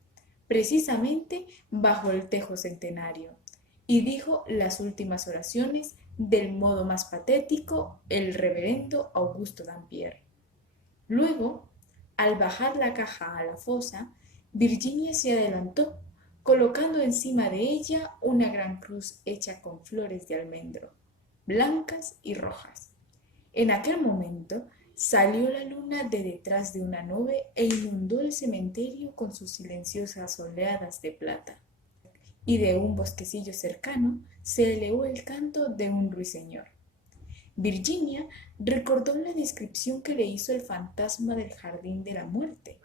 precisamente bajo el tejo centenario, y dijo las últimas oraciones del modo más patético el reverendo Augusto Dampier. Luego, al bajar la caja a la fosa, Virginia se adelantó, colocando encima de ella una gran cruz hecha con flores de almendro, blancas y rojas. En aquel momento salió la luna de detrás de una nube e inundó el cementerio con sus silenciosas oleadas de plata. Y de un bosquecillo cercano se elevó el canto de un ruiseñor. Virginia recordó la descripción que le hizo el fantasma del jardín de la muerte.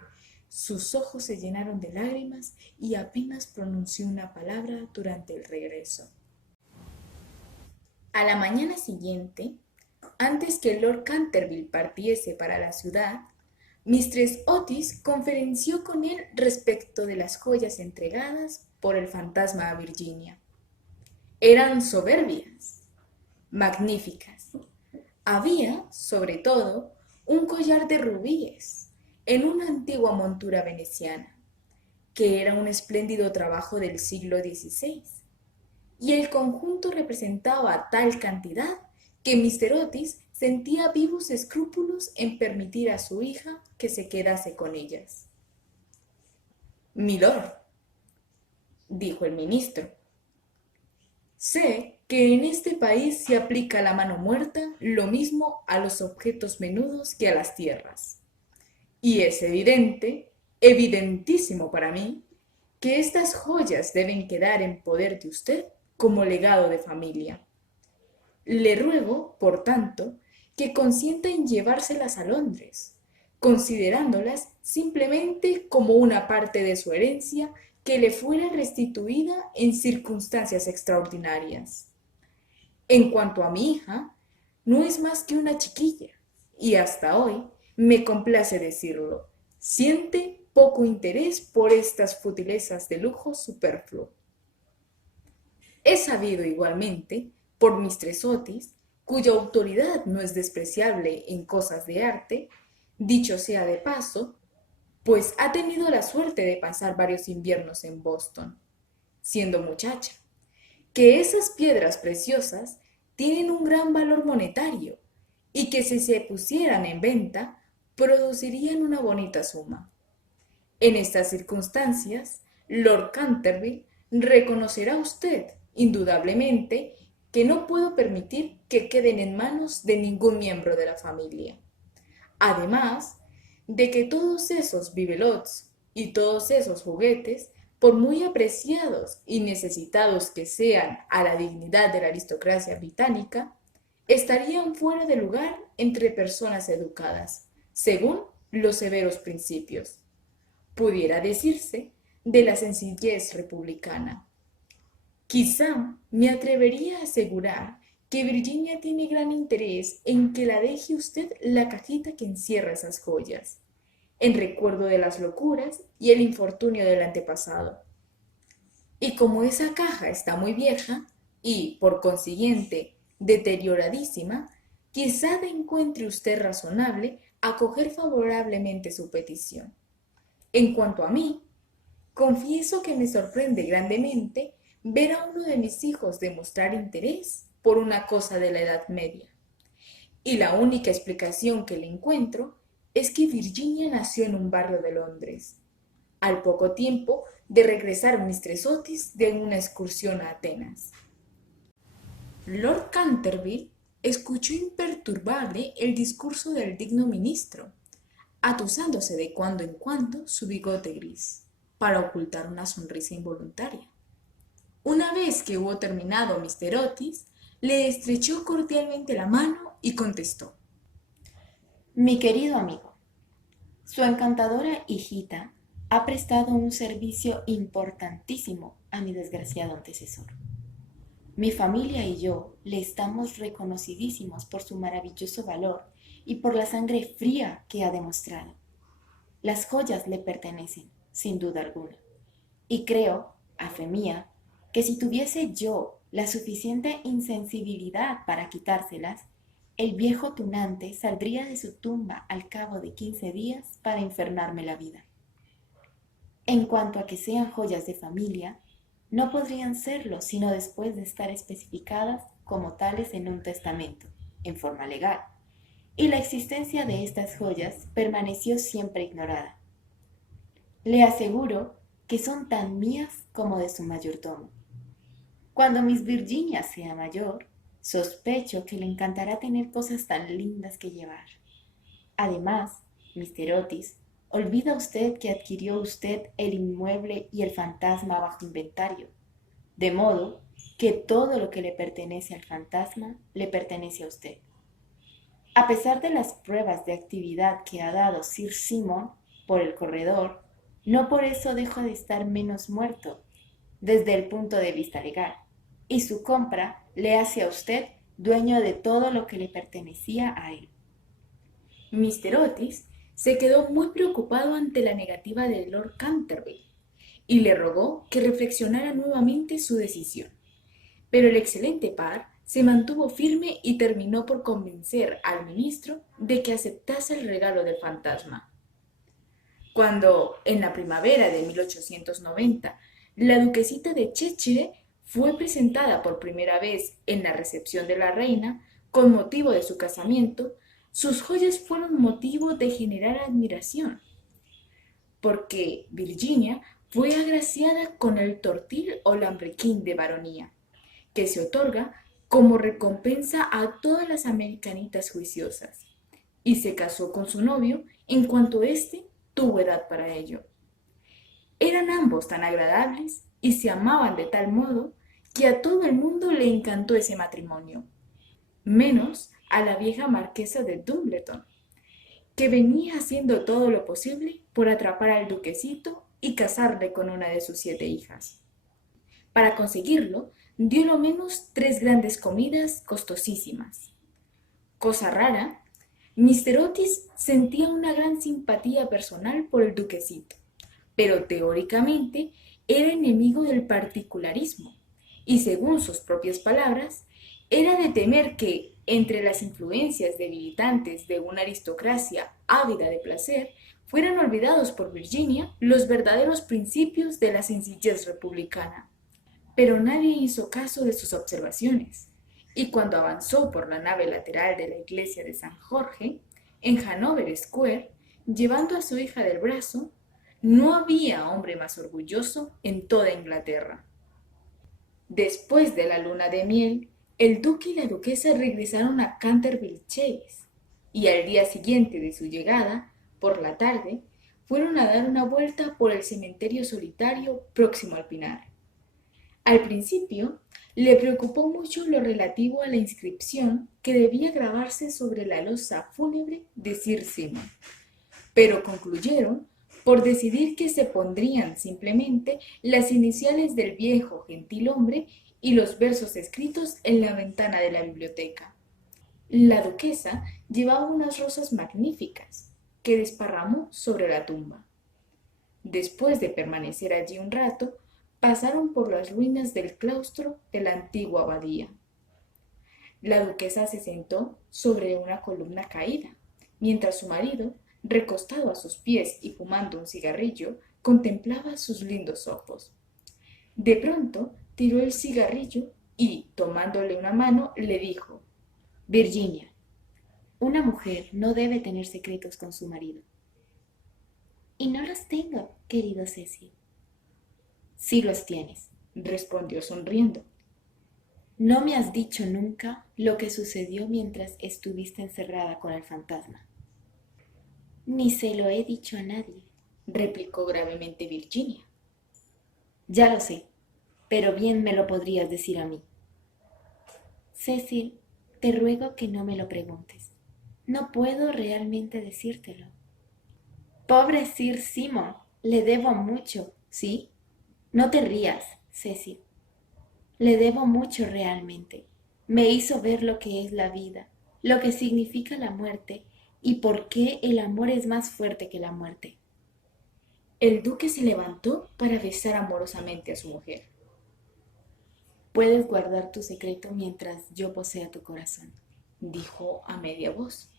Sus ojos se llenaron de lágrimas y apenas pronunció una palabra durante el regreso. A la mañana siguiente, antes que Lord Canterville partiese para la ciudad, Mistress Otis conferenció con él respecto de las joyas entregadas por el fantasma a Virginia. Eran soberbias, magníficas. Había, sobre todo, un collar de rubíes en una antigua montura veneciana, que era un espléndido trabajo del siglo XVI, y el conjunto representaba tal cantidad que Mr. Otis sentía vivos escrúpulos en permitir a su hija que se quedase con ellas. «Milord», dijo el ministro, «sé que en este país se aplica la mano muerta lo mismo a los objetos menudos que a las tierras. Y es evidente, evidentísimo para mí, que estas joyas deben quedar en poder de usted como legado de familia. Le ruego, por tanto, que consienta en llevárselas a Londres, considerándolas simplemente como una parte de su herencia que le fuera restituida en circunstancias extraordinarias. En cuanto a mi hija, no es más que una chiquilla, y hasta hoy, me complace decirlo, siente poco interés por estas futilezas de lujo superfluo. He sabido igualmente, por Mistress Otis, cuya autoridad no es despreciable en cosas de arte, dicho sea de paso, pues ha tenido la suerte de pasar varios inviernos en Boston, siendo muchacha, que esas piedras preciosas tienen un gran valor monetario y que si se pusieran en venta producirían una bonita suma. En estas circunstancias, Lord Canterville reconocerá usted, indudablemente, que no puedo permitir que queden en manos de ningún miembro de la familia. Además de que todos esos bibelots y todos esos juguetes, por muy apreciados y necesitados que sean a la dignidad de la aristocracia británica, estarían fuera de lugar entre personas educadas, según los severos principios, pudiera decirse, de la sencillez republicana. Quizá me atrevería a asegurar que Virginia tiene gran interés en que la deje usted la cajita que encierra esas joyas, en recuerdo de las locuras y el infortunio del antepasado. Y como esa caja está muy vieja y, por consiguiente, deterioradísima, quizá encuentre usted razonable acoger favorablemente su petición. En cuanto a mí, confieso que me sorprende grandemente ver a uno de mis hijos demostrar interés por una cosa de la Edad Media. Y la única explicación que le encuentro es que Virginia nació en un barrio de Londres, al poco tiempo de regresar Mistress Otis de una excursión a Atenas. Lord Canterville escuchó imperturbable el discurso del digno ministro, atusándose de cuando en cuando su bigote gris, para ocultar una sonrisa involuntaria. Una vez que hubo terminado Mr. Otis, le estrechó cordialmente la mano y contestó: Mi querido amigo, su encantadora hijita ha prestado un servicio importantísimo a mi desgraciado antecesor. Mi familia y yo le estamos reconocidísimos por su maravilloso valor y por la sangre fría que ha demostrado. Las joyas le pertenecen, sin duda alguna, y creo, a fe mía, que si tuviese yo la suficiente insensibilidad para quitárselas, el viejo tunante saldría de su tumba al cabo de 15 días para infernarme la vida. En cuanto a que sean joyas de familia, no podrían serlo sino después de estar especificadas como tales en un testamento, en forma legal, y la existencia de estas joyas permaneció siempre ignorada. Le aseguro que son tan mías como de su mayordomo. Cuando Miss Virginia sea mayor, sospecho que le encantará tener cosas tan lindas que llevar. Además, Mr. Otis, olvida usted que adquirió usted el inmueble y el fantasma bajo inventario, de modo que todo lo que le pertenece al fantasma le pertenece a usted. A pesar de las pruebas de actividad que ha dado Sir Simon por el corredor, no por eso deja de estar menos muerto desde el punto de vista legal, y su compra le hace a usted dueño de todo lo que le pertenecía a él. Mr. Otis se quedó muy preocupado ante la negativa de Lord Canterville y le rogó que reflexionara nuevamente su decisión. Pero el excelente par se mantuvo firme y terminó por convencer al ministro de que aceptase el regalo del fantasma. Cuando, en la primavera de 1890, la duquesita de Cheshire fue presentada por primera vez en la recepción de la reina con motivo de su casamiento, sus joyas fueron motivo de general admiración, porque Virginia fue agraciada con el tortil o lambrequín de baronía, que se otorga como recompensa a todas las americanitas juiciosas, y se casó con su novio en cuanto éste tuvo edad para ello. Eran ambos tan agradables y se amaban de tal modo que a todo el mundo le encantó ese matrimonio, menos a la vieja marquesa de Dumbleton, que venía haciendo todo lo posible por atrapar al duquesito y casarle con una de sus 7 hijas. Para conseguirlo, dio lo menos 3 grandes comidas costosísimas. Cosa rara, Mr. Otis sentía una gran simpatía personal por el duquesito, pero teóricamente era enemigo del particularismo, y según sus propias palabras, era de temer que, entre las influencias debilitantes de una aristocracia ávida de placer, fueran olvidados por Virginia los verdaderos principios de la sencillez republicana. Pero nadie hizo caso de sus observaciones, y cuando avanzó por la nave lateral de la iglesia de San Jorge, en Hanover Square, llevando a su hija del brazo, No había hombre más orgulloso en toda Inglaterra. Después de la luna de miel, el duque y la duquesa regresaron a Canterville Chase, y al día siguiente de su llegada, por la tarde, fueron a dar una vuelta por el cementerio solitario próximo al Pinar. Al principio, le preocupó mucho lo relativo a la inscripción que debía grabarse sobre la losa fúnebre de Sir Simon, pero concluyeron por decidir que se pondrían simplemente las iniciales del viejo gentilhombre y los versos escritos en la ventana de la biblioteca. La duquesa llevaba unas rosas magníficas que desparramó sobre la tumba. Después de permanecer allí un rato, pasaron por las ruinas del claustro de la antigua abadía. La duquesa se sentó sobre una columna caída, mientras su marido, recostado a sus pies y fumando un cigarrillo, contemplaba sus lindos ojos. De pronto tiró el cigarrillo y, tomándole una mano, le dijo: Virginia, una mujer no debe tener secretos con su marido. Y no los tengo, querido Cecil. Sí los tienes, respondió sonriendo. No me has dicho nunca lo que sucedió mientras estuviste encerrada con el fantasma. Ni se lo he dicho a nadie, replicó gravemente Virginia. Ya lo sé, pero bien me lo podrías decir a mí. Cecil, te ruego que no me lo preguntes. No puedo realmente decírtelo. Pobre Sir Simon, le debo mucho, ¿sí? No te rías, Cecil. Le debo mucho realmente. Me hizo ver lo que es la vida, lo que significa la muerte y por qué el amor es más fuerte que la muerte. El duque se levantó para besar amorosamente a su mujer. Puedes guardar tu secreto mientras yo posea tu corazón, dijo a media voz.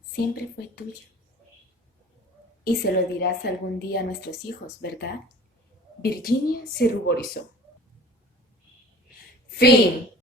Siempre fue tuyo. Y se lo dirás algún día a nuestros hijos, ¿verdad? Virginia se ruborizó. Fin.